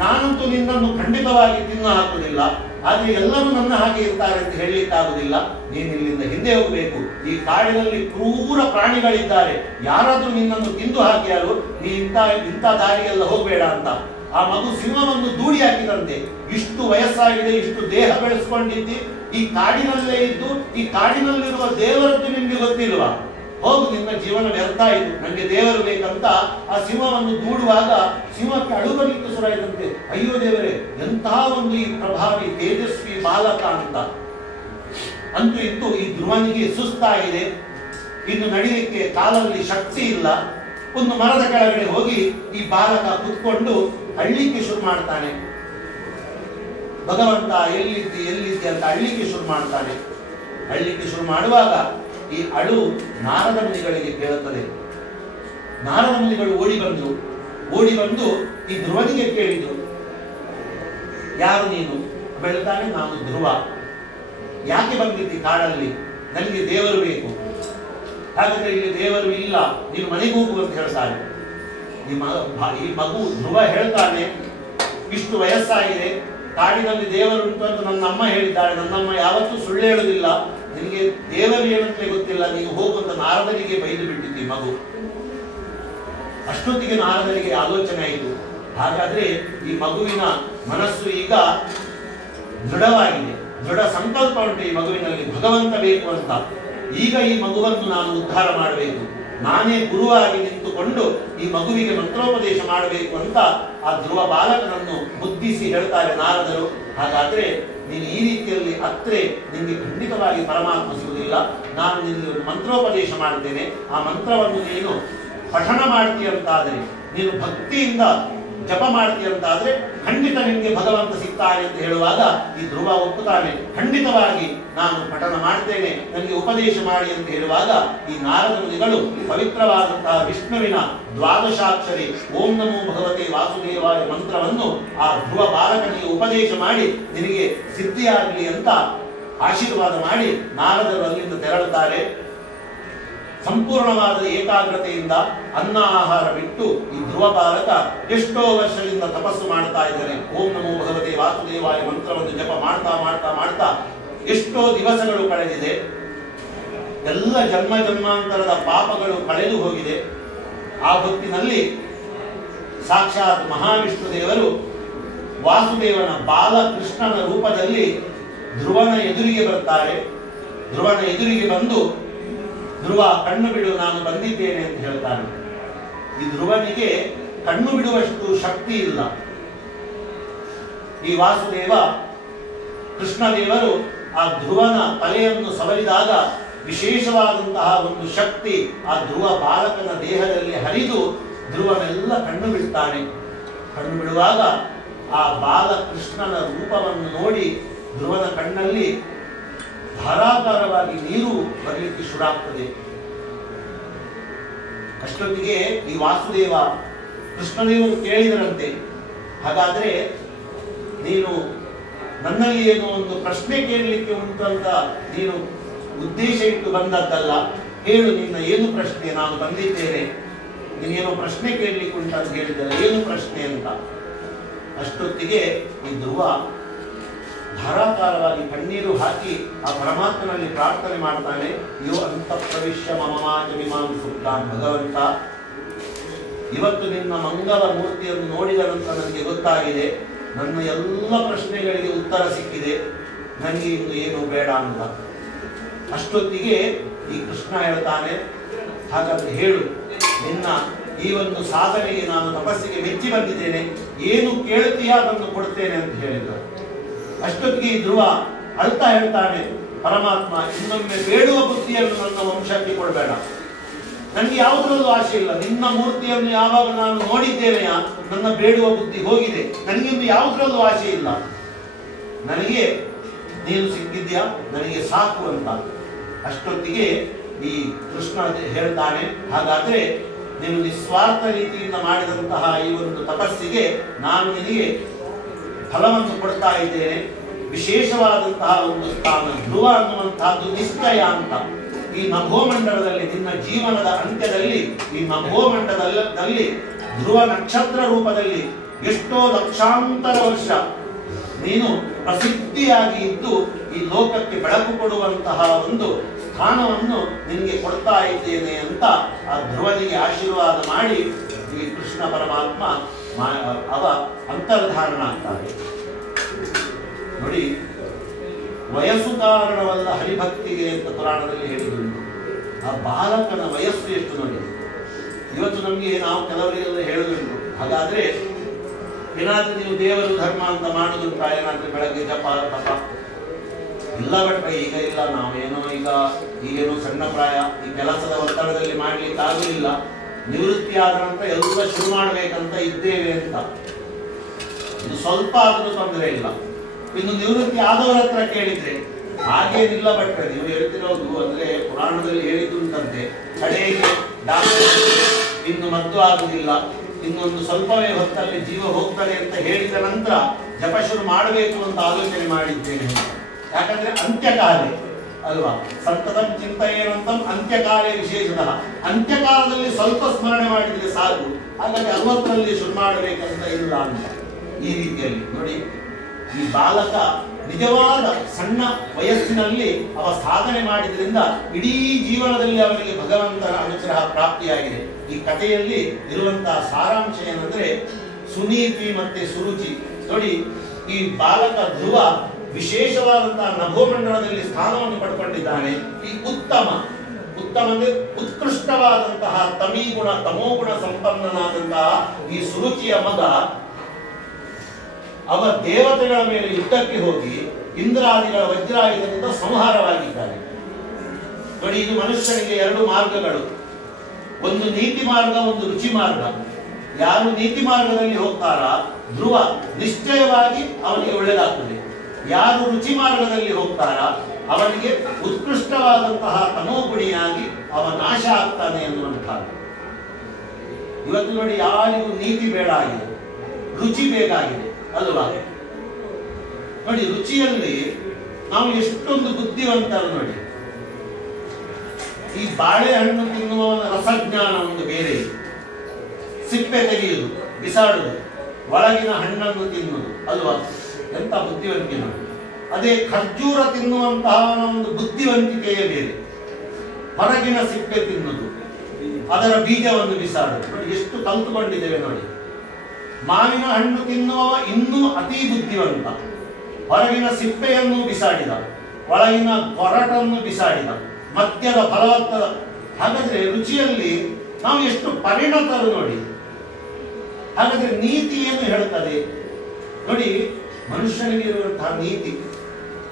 ನಾನಂತೂ ನಿನ್ನನ್ನು ಖಂಡಿತವಾಗಿ ತಿನ್ನು ಹಾಕುವುದಿಲ್ಲ. ಆದರೆ ಎಲ್ಲರೂ ನನ್ನ ಹಾಗೆ ಇರ್ತಾರೆ ಅಂತ ಹೇಳಲಿಕ್ಕಾಗುವುದಿಲ್ಲ. ನೀನು ಇಲ್ಲಿಂದ ಹಿಂದೆ ಹೋಗಬೇಕು. ಈ ಕಾಡಿನಲ್ಲಿ ಕ್ರೂರ ಪ್ರಾಣಿಗಳಿದ್ದಾರೆ, ಯಾರಾದ್ರೂ ನಿನ್ನನ್ನು ತಿಂದು ಹಾಕಿಯಾರು, ನೀ ಇಂಥ ದಾರಿಯೆಲ್ಲ ಹೋಗಬೇಡ ಅಂತ. ಆ ಮಗು ಸಿಂಹವನ್ನು ದೂಡಿ ಹಾಕಿದಂತೆ. ಇಷ್ಟು ವಯಸ್ಸಾಗಿದೆ, ಇಷ್ಟು ದೇಹ ಬೆಳೆಸ್ಕೊಂಡಿದ್ದಿ, ಈ ಕಾಡಿನಲ್ಲೇ ಇದ್ದು ಈ ಕಾಡಿನಲ್ಲಿರುವ ದೇವರದ್ದು ನಿಮ್ಗೆ ಗೊತ್ತಿಲ್ವಾ? ಹೋಗು, ನಿನ್ನ ಜೀವನ ವ್ಯರ್ಥ ಆಯಿತು, ನನಗೆ ದೇವರು ಬೇಕಂತ ಆ ಸಿಂಹವನ್ನು ದೂಡುವಾಗ ಸಿಂಹಕ್ಕೆ ಅಳು ಬರಲಿಕ್ಕೆ ಶುರುವಾಯಿತಂತೆ. ಅಯ್ಯೋ ದೇವರೇ, ಎಂತಹ ಒಂದು ಈ ಪ್ರಭಾವಿ ತೇಜಸ್ವಿ ಬಾಲಕ ಅಂತ. ಅಂತೂ ಇಂತೂ ಈ ಧ್ರುವನಿಗೆ ಸುಸ್ತಾಗಿದೆ, ಇನ್ನು ನಡಿಲಿಕ್ಕೆ ಕಾಲಲ್ಲಿ ಶಕ್ತಿ ಇಲ್ಲ. ಒಂದು ಮರದ ಕೆಳಗಡೆ ಹೋಗಿ ಈ ಬಾಲಕ ಕುತ್ಕೊಂಡು ಅಳ್ಳಿಕ್ಕೆ ಶುರು ಮಾಡ್ತಾನೆ. ಭಗವಂತ ಎಲ್ಲಿದ್ದಿ ಅಂತ ಅಳ್ಳಿಕ್ಕೆ ಶುರು ಮಾಡ್ತಾನೆ. ಅಳ್ಳಿಕ್ಕೆ ಶುರು ಮಾಡುವಾಗ ಈ ಅಳು ನಾರದ ಮುನಿಗಳಿಗೆ ಕೇಳುತ್ತದೆ. ನಾರದ ಮುನಿಗಳು ಓಡಿ ಬಂದು ಈ ಧ್ರುವನಿಗೆ ಕೇಳಿದ್ರು, ಯಾರು ನೀನು? ಹೇಳ್ತಾನೆ, ನಾನು ಧ್ರುವ. ಯಾಕೆ ಬಂದಿದ್ದಿ ಕಾಡಲ್ಲಿ? ನನಗೆ ದೇವರು ಬೇಕು. ಹಾಗಾದ್ರೆ ಇಲ್ಲಿ ದೇವರು ಇಲ್ಲ, ನೀನು ಮನೆಗೆ ಹೋಗು ಅಂತ ಹೇಳ್ತಾನೆ. ಈ ಮಗು ಧ್ರುವ ಹೇಳ್ತಾನೆ, ಇಷ್ಟು ವಯಸ್ಸಾಗಿದೆ, ಕಾಡಿನಲ್ಲಿ ದೇವರುಂಟು ಅಂತ ನನ್ನ ಅಮ್ಮ ಹೇಳಿದ್ದಾಳೆ. ನನ್ನಮ್ಮ ಯಾವತ್ತೂ ಸುಳ್ಳು ಹೇಳುವುದಿಲ್ಲ. ನಿನಗೆ ದೇವರು ಏನಂತ ಗೊತ್ತಿಲ್ಲ, ನೀನು ಹೋಗುವಂತ ನಾರದರಿಗೆ ಬೈದು ಬಿಟ್ಟಿದ್ದಿ ಮಗು. ಅಷ್ಟೊತ್ತಿಗೆ ನಾರದರಿಗೆ ಆಲೋಚನೆ ಆಯಿತು, ಹಾಗಾದ್ರೆ ಈ ಮಗುವಿನ ಮನಸ್ಸು ಈಗ ದೃಢವಾಗಿದೆ, ದೃಢ ಸಂಕಲ್ಪ ಉಂಟು ಈ ಮಗುವಿನಲ್ಲಿ, ಭಗವಂತ ಬೇಕು ಅಂತ. ಈಗ ಈ ಮಗುವನ್ನು ನಾನು ಉದ್ಧಾರ ಮಾಡಬೇಕು, ನಾನೇ ಗುರುವಾಗಿ ನಿಂತುಕೊಂಡು ಈ ಮಗುವಿಗೆ ಮಂತ್ರೋಪದೇಶ ಮಾಡಬೇಕು ಅಂತ ಆ ಧ್ರುವ ಬಾಲಕನನ್ನು ಬುದ್ಧಿಸಿ ಹೇಳ್ತಾರೆ ನಾರದರು. ಹಾಗಾದ್ರೆ ನೀನು ಈ ರೀತಿಯಲ್ಲಿ ಅತ್ರೆ ನಿನಗೆ ಖಂಡಿತವಾಗಿ ಪರಮಾತ್ಮ ಸಿಗುವುದಿಲ್ಲ. ನಾನು ನಿನಗೆ ಒಂದು ಮಂತ್ರೋಪದೇಶ ಮಾಡ್ತೇನೆ. ಆ ಮಂತ್ರವನ್ನು ನೀನು ಪಠಣ ಮಾಡ್ತೀಯಂತಾದರೆ, ನೀನು ಭಕ್ತಿಯಿಂದ ಜಪ ಮಾಡ್ತೀಯಂತಾದ್ರೆ ಖಂಡಿತ ನಿನಗೆ ಭಗವಂತ ಸಿಗ್ತಾನೆ ಅಂತ ಹೇಳುವಾಗ ಈ ಧ್ರುವ ಒಪ್ಪುತ್ತಾನೆ. ಖಂಡಿತವಾಗಿ ನಾನು ಪಠಣ ಮಾಡ್ತೇನೆ, ನನಗೆ ಉಪದೇಶ ಮಾಡಿ ಅಂತ ಹೇಳುವಾಗ ಈ ನಾರದ ಮುನಿಗಳು ಪವಿತ್ರವಾದಂತಹ ವಿಷ್ಣುವಿನ ದ್ವಾದಶಾಕ್ಷರಿ ಓಂ ನಮೋ ಭಗವತೆ ವಾಸುದೇವಾಯ ಮಂತ್ರವನ್ನು ಆ ಧ್ರುವ ಬಾಲಕನಿಗೆ ಉಪದೇಶ ಮಾಡಿ ನಿನಗೆ ಸಿದ್ಧಿಯಾಗಲಿ ಅಂತ ಆಶೀರ್ವಾದ ಮಾಡಿ ನಾರದರು ಅಲ್ಲಿಂದ ತೆರಳುತ್ತಾರೆ. ಸಂಪೂರ್ಣವಾದ ಏಕಾಗ್ರತೆಯಿಂದ ಅನ್ನ ಆಹಾರ ಬಿಟ್ಟು ಈ ಧ್ರುವ ಬಾಲಕ ಎಷ್ಟೋ ವರ್ಷದಿಂದ ತಪಸ್ಸು ಮಾಡ್ತಾ ಇದ್ದಾರೆ. ಓಂ ನಮೋ ಭಗವತೆ ವಾಸುದೇವಾಯ ಮಂತ್ರವನ್ನು ಜಪ ಮಾಡ್ತಾ ಮಾಡ್ತಾ ಮಾಡ್ತಾ ಎಷ್ಟೋ ದಿವಸಗಳು ಕಳೆದಿದೆ. ಎಲ್ಲ ಜನ್ಮಾಂತರದ ಪಾಪಗಳು ಕಳೆದು ಹೋಗಿದೆ. ಆ ಹೊತ್ತಿನಲ್ಲಿ ಸಾಕ್ಷಾತ್ ಮಹಾವಿಷ್ಣು ದೇವರು ವಾಸುದೇವನ ಬಾಲಕೃಷ್ಣನ ರೂಪದಲ್ಲಿ ಧ್ರುವನ ಎದುರಿಗೆ ಬರ್ತಾರೆ. ಧ್ರುವನ ಎದುರಿಗೆ ಬಂದು, ಧ್ರುವ ಕಣ್ಣು ಬಿಡು, ನಾನು ಬಂದಿದ್ದೇನೆ ಅಂತ ಹೇಳ್ತಾನೆ. ಈ ಧ್ರುವನಿಗೆ ಕಣ್ಣು ಬಿಡುವಷ್ಟು ಶಕ್ತಿ ಇಲ್ಲ. ಈ ವಾಸುದೇವ ಕೃಷ್ಣದೇವರು ಆ ಧ್ರುವನ ತಲೆಯನ್ನು ಸವರಿದಾಗ ವಿಶೇಷವಾದಂತಹ ಒಂದು ಶಕ್ತಿ ಆ ಧ್ರುವ ಬಾಲಕನ ದೇಹದಲ್ಲಿ ಹರಿದು ಧ್ರುವನೆಲ್ಲ ಕಣ್ಣು ಬಿಡ್ತಾನೆ. ಕಣ್ಣು ಬಿಡುವಾಗ ಆ ಬಾಲಕೃಷ್ಣನ ರೂಪವನ್ನು ನೋಡಿ ಧ್ರುವನ ಕಣ್ಣಲ್ಲಿ ಧಾರಾಕಾರವಾಗಿ ನೀರು ಬರಲಿಕ್ಕೆ ಶುರುವಾಗ್ತದೆ. ಅಷ್ಟೊತ್ತಿಗೆ ಈ ವಾಸುದೇವ ಕೃಷ್ಣದೇವರು ಕೇಳಿದರಂತೆ, ಹಾಗಾದ್ರೆ ನೀನು ನನ್ನಲ್ಲಿ ಏನೋ ಒಂದು ಪ್ರಶ್ನೆ ಕೇಳಲಿಕ್ಕೆ ಉಂಟು ಅಂತ ನೀನು ಉದ್ದೇಶ ಇಟ್ಟು ಬಂದದ್ದಲ್ಲ, ಹೇಳು ನಿನ್ನ ಏನು ಪ್ರಶ್ನೆ? ನಾನು ಬಂದಿದ್ದೇನೆ, ನೀನೇನೋ ಪ್ರಶ್ನೆ ಕೇಳಲಿಕ್ಕೆ ಉಂಟು ಅಂತ ಹೇಳಿದ್ದಲ್ಲ, ಏನು ಪ್ರಶ್ನೆ ಅಂತ. ಅಷ್ಟೊತ್ತಿಗೆ ಈ ಧ್ರುವ ಧಾರಾಕಾರವಾಗಿ ಕಣ್ಣೀರು ಹಾಕಿ ಆ ಪರಮಾತ್ಮನಲ್ಲಿ ಪ್ರಾರ್ಥನೆ ಮಾಡ್ತಾನೆ. ಯೋ ಅಂತ ಪ್ರವಿಶ್ಯ ಮಮಮಾಚಮಿಮಾಂ ಸುಪ್ತಾಂ. ಭಗವಂತ, ಇವತ್ತು ನಿನ್ನ ಮಂಗಲ ಮೂರ್ತಿಯನ್ನು ನೋಡಿದ ನಂತರ ನನಗೆ ಗೊತ್ತಾಗಿದೆ, ನನ್ನ ಎಲ್ಲ ಪ್ರಶ್ನೆಗಳಿಗೆ ಉತ್ತರ ಸಿಕ್ಕಿದೆ, ನನಗೆ ಇನ್ನು ಏನು ಬೇಡ ಅಂತ. ಅಷ್ಟೊತ್ತಿಗೆ ಈ ಕೃಷ್ಣ ಹೇಳ್ತಾನೆ, ಹಾಗಾದ್ರೆ ಹೇಳು, ನಿನ್ನ ಈ ಒಂದು ಸಾಧನೆಗೆ ನಾನು ತಪಸ್ಸಿಗೆ ಮೆಚ್ಚಿ ಬಂದಿದ್ದೇನೆ, ಏನು ಕೇಳ್ತೀಯಾ ಅದನ್ನು ಕೊಡ್ತೇನೆ ಅಂತ ಹೇಳಿದ. ಅಷ್ಟೊತ್ತಿಗೆ ಧ್ರುವ ಅಳ್ತಾ ಹೇಳ್ತಾನೆ, ಪರಮಾತ್ಮ, ಇನ್ನೊಮ್ಮೆ ಬೇಡುವ ಬುದ್ಧಿಯನ್ನು ನನ್ನ ವಂಶಕ್ಕೆ ಕೊಡಬೇಡ, ನನಗೆ ಯಾವುದರಲ್ಲೂ ಆಸೆ ಇಲ್ಲ. ನಿನ್ನ ಮೂರ್ತಿಯನ್ನು ಯಾವಾಗ ನಾನು ನೋಡಿದ್ದೇನೆಯಾ ನನ್ನ ಬೇಡುವ ಬುದ್ಧಿ ಹೋಗಿದೆ, ನನಗಿನ್ನು ಯಾವುದರಲ್ಲೂ ಆಸೆ ಇಲ್ಲ, ನನಗೆ ನೀನು ಸಿಕ್ಕಿದ್ಯಾ, ನನಗೆ ಸಾಕು ಅಂತ. ಅಷ್ಟೊತ್ತಿಗೆ ಈ ಕೃಷ್ಣ ಹೇಳ್ತಾನೆ, ಹಾಗಾದ್ರೆ ನೀನು ನಿಸ್ವಾರ್ಥ ರೀತಿಯಿಂದ ಮಾಡಿದಂತಹ ಈ ಒಂದು ತಪಸ್ಸಿಗೆ ನಾನು ನಿನಗೆ ಫಲವನ್ನು ಕೊಡ್ತಾ ಇದ್ದೇನೆ. ವಿಶೇಷವಾದಂತಹ ಒಂದು ಸ್ಥಾನ ಧ್ರುವ ಅನ್ನುವಂತಹದ್ದು ನಿಶ್ಚಯ ಅಂತ. ಈ ನಭೋಮಂಡಲದಲ್ಲಿ ನಿನ್ನ ಜೀವನದ ಅಂತ್ಯದಲ್ಲಿ ಈ ನಭೋಮಂಡಲದಲ್ಲಿ ಧ್ರುವ ನಕ್ಷತ್ರ ರೂಪದಲ್ಲಿ ಎಷ್ಟೋ ಲಕ್ಷಾಂತರ ವರ್ಷ ನೀನು ಪ್ರಸಿದ್ಧಿಯಾಗಿ ಇದ್ದು ಈ ಲೋಕಕ್ಕೆ ಬೆಳಕು ಕೊಡುವಂತಹ ಒಂದು ಸ್ಥಾನವನ್ನು ನಿನಗೆ ಕೊಡ್ತಾ ಇದ್ದೇನೆ ಅಂತ ಆ ಧ್ರುವನಿಗೆ ಆಶೀರ್ವಾದ ಮಾಡಿ ಈ ಕೃಷ್ಣ ಪರಮಾತ್ಮ ಅವ ಅಂತರ್ಧಾರಣ ಆಗ್ತಾರೆ. ನೋಡಿ, ವಯಸ್ಸು ಕಾರಣವಲ್ಲ ಹರಿಭಕ್ತಿಗೆ ಅಂತ ಪುರಾಣದಲ್ಲಿ ಹೇಳಿದುಂಟು. ಆ ಬಾಲಕನ ವಯಸ್ಸು ಎಷ್ಟು ನೋಡಿ. ಇವತ್ತು ನಮಗೆ ನಾವು ಕೆಲವರಿಗೆಲ್ಲ ಹೇಳುದುಂಟು, ಹಾಗಾದ್ರೆ ಏನಾದ್ರೂ ನೀವು ದೇವರು ಧರ್ಮ ಅಂತ ಮಾಡುದುಂಟ, ಏನಾದ್ರೂ ಬೆಳಗ್ಗೆ ಜಪ ತಪ ಇಲ್ಲ ಭಟ್ರೆ ಈಗ ಇಲ್ಲ, ನಾವೇನೋ ಈಗೇನೋ ಸಣ್ಣ ಪ್ರಾಯ, ಈ ಕೆಲಸದ ಒತ್ತಡದಲ್ಲಿ ಮಾಡ್ಲಿಕ್ಕೆ ಆಗುದಿಲ್ಲ, ನಿವೃತ್ತಿ ಆದ ನಂತರ ಎಲ್ಲ ಶುರು ಮಾಡ್ಬೇಕಂತ ಇದ್ದೇವೆ ಅಂತ. ಇದು ಸ್ವಲ್ಪ ಆದ್ರೂ ತೊಂದರೆ ಇಲ್ಲ. ಇನ್ನು ನಿವೃತ್ತಿ ಆದವರ ಹತ್ರ ಕೇಳಿದ್ರೆ ಹಾಗೇನಿಲ್ಲ ಭಟ್ರೆ, ನೀವು ಹೇಳ್ತಿರೋದು ಅಂದ್ರೆ ಪುರಾಣದಲ್ಲಿ ಹೇಳಿದ್ದುಂಟಂತೆ, ಕಡೆಗೆ ಡಾಕ್ಟರ್ ಇನ್ನು ಮದ್ದು ಆಗುದಿಲ್ಲ, ಇನ್ನೊಂದು ಸ್ವಲ್ಪವೇ ಹೊತ್ತಲ್ಲಿ ಜೀವ ಹೋಗ್ತದೆ ಅಂತ ಹೇಳಿದ ನಂತರ ಜಪ ಶುರು ಮಾಡಬೇಕು ಅಂತ ಆಲೋಚನೆ ಮಾಡಿದ್ದೇನೆ. ಯಾಕಂದ್ರೆ ಅಂತ್ಯಕಾಲೇ ಅಲ್ವಾ, ಸಂತತಂ ಚಿಂತೆಯೇನಂತಂ ಅಂತ್ಯಕಾಲೇ ವಿಶೇಷತಃ. ಅಂತ್ಯಕಾಲದಲ್ಲಿ ಸ್ವಲ್ಪ ಸ್ಮರಣೆ ಮಾಡಿದ್ರೆ ಸಾಕು, ಹಾಗಾಗಿ 60ರಲ್ಲಿ ಶುರು ಮಾಡಬೇಕಂತ ಇಲ್ಲ ಅಂತ. ಈ ರೀತಿಯಲ್ಲಿ ನೋಡಿ, ಈ ಬಾಲಕ ನಿಜವಾದ ಸಣ್ಣ ವಯಸ್ಸಿನಲ್ಲಿ ಅವ ಸಾಧನೆ ಮಾಡಿದ್ರಿಂದ ಇಡೀ ಜೀವನದಲ್ಲಿ ಅವನಿಗೆ ಭಗವಂತನ ಅನುಗ್ರಹ ಪ್ರಾಪ್ತಿಯಾಗಿದೆ. ಈ ಕಥೆಯಲ್ಲಿ ಇರುವಂತಹ ಸಾರಾಂಶ ಏನಂದ್ರೆ ಸುನೀತಿ ಮತ್ತೆ ಸುರುಚಿ. ನೋಡಿ, ಈ ಬಾಲಕ ಧ್ರುವ ವಿಶೇಷವಾದಂತಹ ನಭೋಮಂಡಲದಲ್ಲಿ ಸ್ಥಾನವನ್ನು ಪಡ್ಕೊಂಡಿದ್ದಾನೆ. ಈ ಉತ್ತಮ ಅಂದ್ರೆ ಉತ್ಕೃಷ್ಟವಾದಂತಹ ತಮೋಗುಣ ಸಂಪನ್ನನಾದಂತಹ ಈ ಸುರುಚಿಯ ಮಗ ಅವ ದೇವತೆಗಳ ಮೇಲೆ ಯುದ್ಧಕ್ಕೆ ಹೋಗಿ ಇಂದ್ರಾದಿಗಳ ವಜ್ರಾಯುಧದಿಂದ ಸಂಹಾರವಾಗಿದ್ದಾನೆ. ನೋಡಿ, ಇದು ಮನುಷ್ಯನಿಗೆ 2 ಮಾರ್ಗಗಳು, ಒಂದು ನೀತಿ ಮಾರ್ಗ, ಒಂದು ರುಚಿ ಮಾರ್ಗ. ಯಾರು ನೀತಿ ಮಾರ್ಗದಲ್ಲಿ ಹೋಗ್ತಾರ ಧ್ರುವ ನಿಶ್ಚಯವಾಗಿ ಅವನಿಗೆ ಒಳ್ಳೆಯದಾಗ್ತದೆ. ಯಾರು ರುಚಿ ಮಾರ್ಗದಲ್ಲಿ ಹೋಗ್ತಾರ ಅವನಿಗೆ ಉತ್ಕೃಷ್ಟವಾದಂತಹ ತಮೋಗುಣಿಯಾಗಿ ಅವ ನಾಶ ಆಗ್ತಾನೆ ಅನ್ನುವಂಥದ್ದು. ಇವತ್ತು ನೋಡಿ, ಯಾರಿಗೂ ನೀತಿ ಬೇಡ ಆಗಿದೆ, ರುಚಿ ಬೇಕಾಗಿದೆ ಅಲ್ವಾ. ನೋಡಿ, ರುಚಿಯಲ್ಲಿ ನಾವು ಎಷ್ಟೊಂದು ಬುದ್ಧಿವಂತರು ನೋಡಿ. ಈ ಬಾಳೆಹಣ್ಣು ತಿನ್ನುವವನ ರಸಜ್ಞಾನ ಒಂದು ಬೇರೆ, ಸಿಪ್ಪೆ ತೆಗೆಯುವುದು, ಬಿಸಾಡುವುದು, ಒಳಗಿನ ಹಣ್ಣನ್ನು ತಿನ್ನುವುದು ಅಲ್ವಾ, ಎಂತ ಬುದ್ಧಿವಂತಿಕೆ ನೋಡಿ. ಅದೇ ಖರ್ಜೂರ ತಿನ್ನುವಂತಹ ಒಂದು ಬುದ್ಧಿವಂತಿಕೆಯೇ ಬೇರೆ, ಹೊರಗಿನ ಸಿಪ್ಪೆ ತಿನ್ನುವುದು, ಅದರ ಬೀಜವನ್ನು ಬಿಸಾಡುವುದು. ನೋಡಿ, ಎಷ್ಟು ಕಲ್ತುಕೊಂಡಿದ್ದೇವೆ ನೋಡಿ. ಮಾವಿನ ಹಣ್ಣು ತಿನ್ನುವವ ಇನ್ನೂ ಅತಿ ಬುದ್ಧಿವಂತ, ಹೊರಗಿನ ಸಿಪ್ಪೆಯನ್ನು ಬಿಸಾಡಿದ, ಒಳಗಿನ ಕೊರಟನ್ನು ಬಿಸಾಡಿದ, ಮದ್ಯದ ಫಲವತ್ತದ. ಹಾಗಾದ್ರೆ ರುಚಿಯಲ್ಲಿ ನಾವು ಎಷ್ಟು ಪರಿಣತರು ನೋಡಿ. ಹಾಗಾದ್ರೆ ನೀತಿ ಏನು ಹೇಳುತ್ತದೆ ನೋಡಿ, ಮನುಷ್ಯನಿಗೆ ಇರುವಂತಹ ನೀತಿ.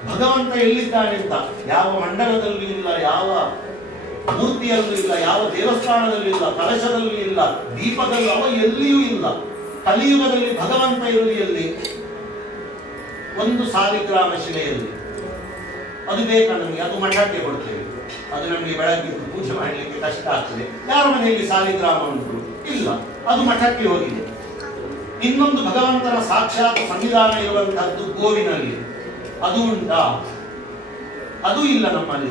ಭಗವಂತ ಎಲ್ಲಿದ್ದಾನೆ ಅಂತ ಯಾವ ಮಂಡಲದಲ್ಲೂ ಇಲ್ಲ, ಯಾವ ಮೂರ್ತಿಯಲ್ಲೂ ಇಲ್ಲ, ಯಾವ ದೇವಸ್ಥಾನದಲ್ಲೂ ಇಲ್ಲ, ಕಲಶದಲ್ಲೂ ಇಲ್ಲ, ದೀಪದಲ್ಲೂ ಅವ ಎಲ್ಲಿಯೂ ಇಲ್ಲ. ಕಲಿಯುಗದಲ್ಲಿ ಭಗವಂತ ಇರುವುದು ಎಲ್ಲಿ? ಒಂದು ಸಾಲಿಗ್ರಾಮ ಶಿಲೆಯಲ್ಲಿ. ಅದು ಬೇಕಾ ನಮಗೆ? ಅದು ಮಠಕ್ಕೆ ಕೊಡ್ತೇವೆ, ಅದು ನಮಗೆ ಬೆಳಗ್ಗೆ ಪೂಜೆ ಮಾಡಲಿಕ್ಕೆ ಕಷ್ಟ ಆಗ್ತದೆ. ಯಾರ ಮನೆಯಲ್ಲಿ ಸಾಲಿಗ್ರಾಮ ಉಂಟು? ಇಲ್ಲ, ಅದು ಮಠಕ್ಕೆ ಹೋಗಿದೆ. ಇನ್ನೊಂದು ಭಗವಂತನ ಸಾಕ್ಷಾತ್ ಸಂವಿಧಾನ ಇರುವಂತಹದ್ದು ಗೋವಿನಲ್ಲಿ, ಅದು ಉಂಟಾ? ಅದು ಇಲ್ಲ ನಮ್ಮಲ್ಲಿ.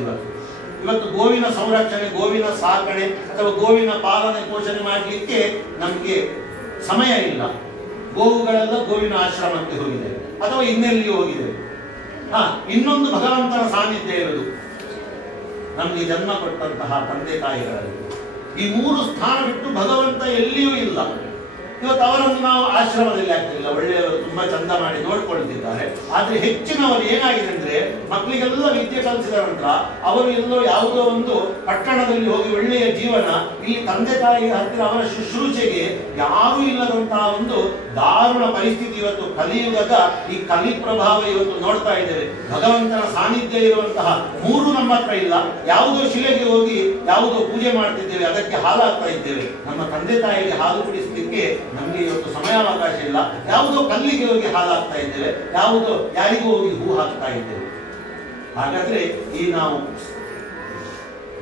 ಇವತ್ತು ಗೋವಿನ ಸಂರಕ್ಷಣೆ, ಗೋವಿನ ಸಾಕಣೆ ಅಥವಾ ಗೋವಿನ ಪಾಲನೆ ಪೋಷಣೆ ಮಾಡಲಿಕ್ಕೆ ನಮಗೆ ಸಮಯ ಇಲ್ಲ. ಗೋವುಗಳೆಲ್ಲ ಗೋವಿನ ಆಶ್ರಮಕ್ಕೆ ಹೋಗಿದೆ ಅಥವಾ ಇನ್ನೆಲ್ಲಿಯೂ ಹೋಗಿದೆ. ಇನ್ನೊಂದು ಭಗವಂತನ ಸಾನ್ನಿಧ್ಯ ಇರುವುದು ನಮಗೆ ಜನ್ಮ ಕೊಟ್ಟಂತಹ ತಂದೆ ತಾಯಿಗಳಲ್ಲಿ. ಈ 3 ಸ್ಥಾನ ಬಿಟ್ಟು ಭಗವಂತ ಎಲ್ಲಿಯೂ ಇಲ್ಲ. ಇವತ್ತು ಅವರನ್ನು ನಾವು ಆಶ್ರಮದಲ್ಲಿ ಆಗ್ತಿಲ್ಲ, ಒಳ್ಳೆಯವರು ತುಂಬಾ ಚಂದ ಮಾಡಿ ನೋಡ್ಕೊಳ್ತಿದ್ದಾರೆ. ಆದ್ರೆ ಹೆಚ್ಚಿನವರು ಏನಾಗಿದೆ ಅಂದ್ರೆ, ಮಕ್ಕಳಿಗೆಲ್ಲ ವಿದ್ಯೆ ಕಲಿಸಿದ ನಂತರ ಅವರು ಎಲ್ಲೋ ಯಾವುದೋ ಒಂದು ಪಟ್ಟಣದಲ್ಲಿ ಹೋಗಿ ಒಳ್ಳೆಯ ಜೀವನ, ಇಲ್ಲಿ ತಂದೆ ತಾಯಿಗೆ ಹತ್ತಿರ ಅವರ ಶುಶ್ರೂಷೆಗೆ ಯಾರೂ ಇಲ್ಲದಂತಹ ಒಂದು ದಾರುಣ ಪರಿಸ್ಥಿತಿ ಇವತ್ತು ಕಲಿಯುಗದ ಈ ಕಲಿ ಪ್ರಭಾವ ಇವತ್ತು ನೋಡ್ತಾ ಇದ್ದೇವೆ. ಭಗವಂತನ ಸಾನ್ನಿಧ್ಯ ಇರುವಂತಹ 3 ನಮ್ಮ ಹತ್ರ ಇಲ್ಲ. ಯಾವುದೋ ಶಿಲೆಗೆ ಹೋಗಿ ಯಾವುದೋ ಪೂಜೆ ಮಾಡ್ತಿದ್ದೇವೆ, ಅದಕ್ಕೆ ಹಾಲಾಗ್ತಾ ಇದ್ದೇವೆ. ನಮ್ಮ ತಂದೆ ತಾಯಿಗೆ ಹಾಲು ಕುಡಿಸಲಿಕ್ಕೆ ನಮಗೆ ಇವತ್ತು ಸಮಯಾವಕಾಶ ಇಲ್ಲ. ಯಾವುದೋ ಕಲ್ಲಿಗೆ ಹೋಗಿ ಹಾಲಾಗ್ತಾ ಇದ್ದೇವೆ, ಯಾವುದೋ ಯಾರಿಗೂ ಹೋಗಿ ಹೂ ಹಾಕ್ತಾ ಇದ್ದೇವೆ. ಹಾಗಾದ್ರೆ ಈ ನಾವು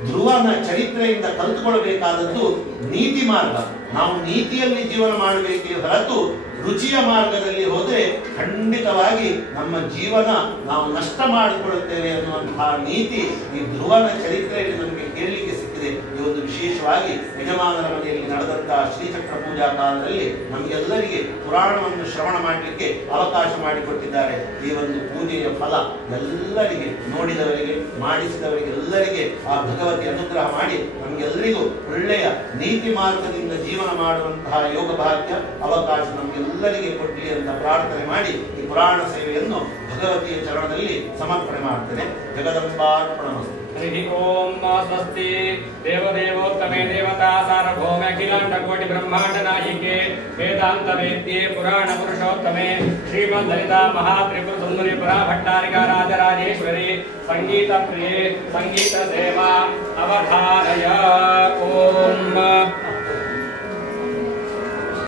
ಧ್ರುವನ ಚರಿತ್ರೆಯಿಂದ ಕಲಿತುಕೊಳ್ಳಬೇಕಾದದ್ದು ನೀತಿ ಮಾರ್ಗ. ನಾವು ನೀತಿಯಲ್ಲಿ ಜೀವನ ಮಾಡಬೇಕೇ ಹೊರತು ರುಚಿಯ ಮಾರ್ಗದಲ್ಲಿ ಹೋದರೆ ಖಂಡಿತವಾಗಿ ನಮ್ಮ ಜೀವನ ನಾವು ನಷ್ಟ ಮಾಡಿಕೊಳ್ಳುತ್ತೇವೆ ಅನ್ನುವಂತಹ ನೀತಿ ಈ ಧ್ರುವನ ಚರಿತ್ರೆಯಲ್ಲಿ ನಮಗೆ ಕೇಳಲಿಕ್ಕೆ ಸಿಕ್ಕಿದೆ. ಈ ಒಂದು ವಿಶೇಷವಾಗಿ ಯಜಮಾನರ ಮನೆಯಲ್ಲಿ ನಡೆದಂತಹ ಶ್ರೀಚಕ್ರ ಪೂಜಾ ಕಾಲದಲ್ಲಿ ನಮಗೆಲ್ಲರಿಗೆ ಪುರಾಣವನ್ನು ಶ್ರವಣ ಮಾಡಲಿಕ್ಕೆ ಅವಕಾಶ ಮಾಡಿಕೊಟ್ಟಿದ್ದಾರೆ. ಈ ಒಂದು ಪೂಜೆಯ ಫಲ ಎಲ್ಲರಿಗೆ, ನೋಡಿದವರಿಗೆ, ಮಾಡಿಸಿದವರಿಗೆ ಎಲ್ಲರಿಗೆ ಆ ಭಗವತಿ ಅನುಗ್ರಹ ಮಾಡಿ ನಮಗೆಲ್ಲರಿಗೂ ಒಳ್ಳೆಯ ನೀತಿ ಮಾರ್ಗದಿಂದ ಜೀವನ ಮಾಡುವಂತಹ ಯೋಗ ಭಾಗ್ಯ ಅವಕಾಶ ನಮಗೆಲ್ಲರಿಗೆ ಕೊಡಲಿ ಅಂತ ಪ್ರಾರ್ಥನೆ ಮಾಡಿ ಈ ಪುರಾಣ ಸೇವೆಯನ್ನು ಭಗವತಿಯ ಚರಣದಲ್ಲಿ ಸಮರ್ಪಣೆ ಮಾಡ್ತೇನೆ. ಜಗದಂಬಾರ್ಪಣಮಸ್ತು. हरि ओम स्वस्ति देवदेवोत्तमे देवता सार्वभौम अखिलांड कोटि ब्रह्मांड नायिके वेदांत वेद्ये पुराण पुरुषोत्तमे श्रीमद् ललिता महात्रिपुर सुंदरी पुरा भट्टारिका राजराजेश्वरी संगीत प्रिये संगीत सेवा अवधारय। ओम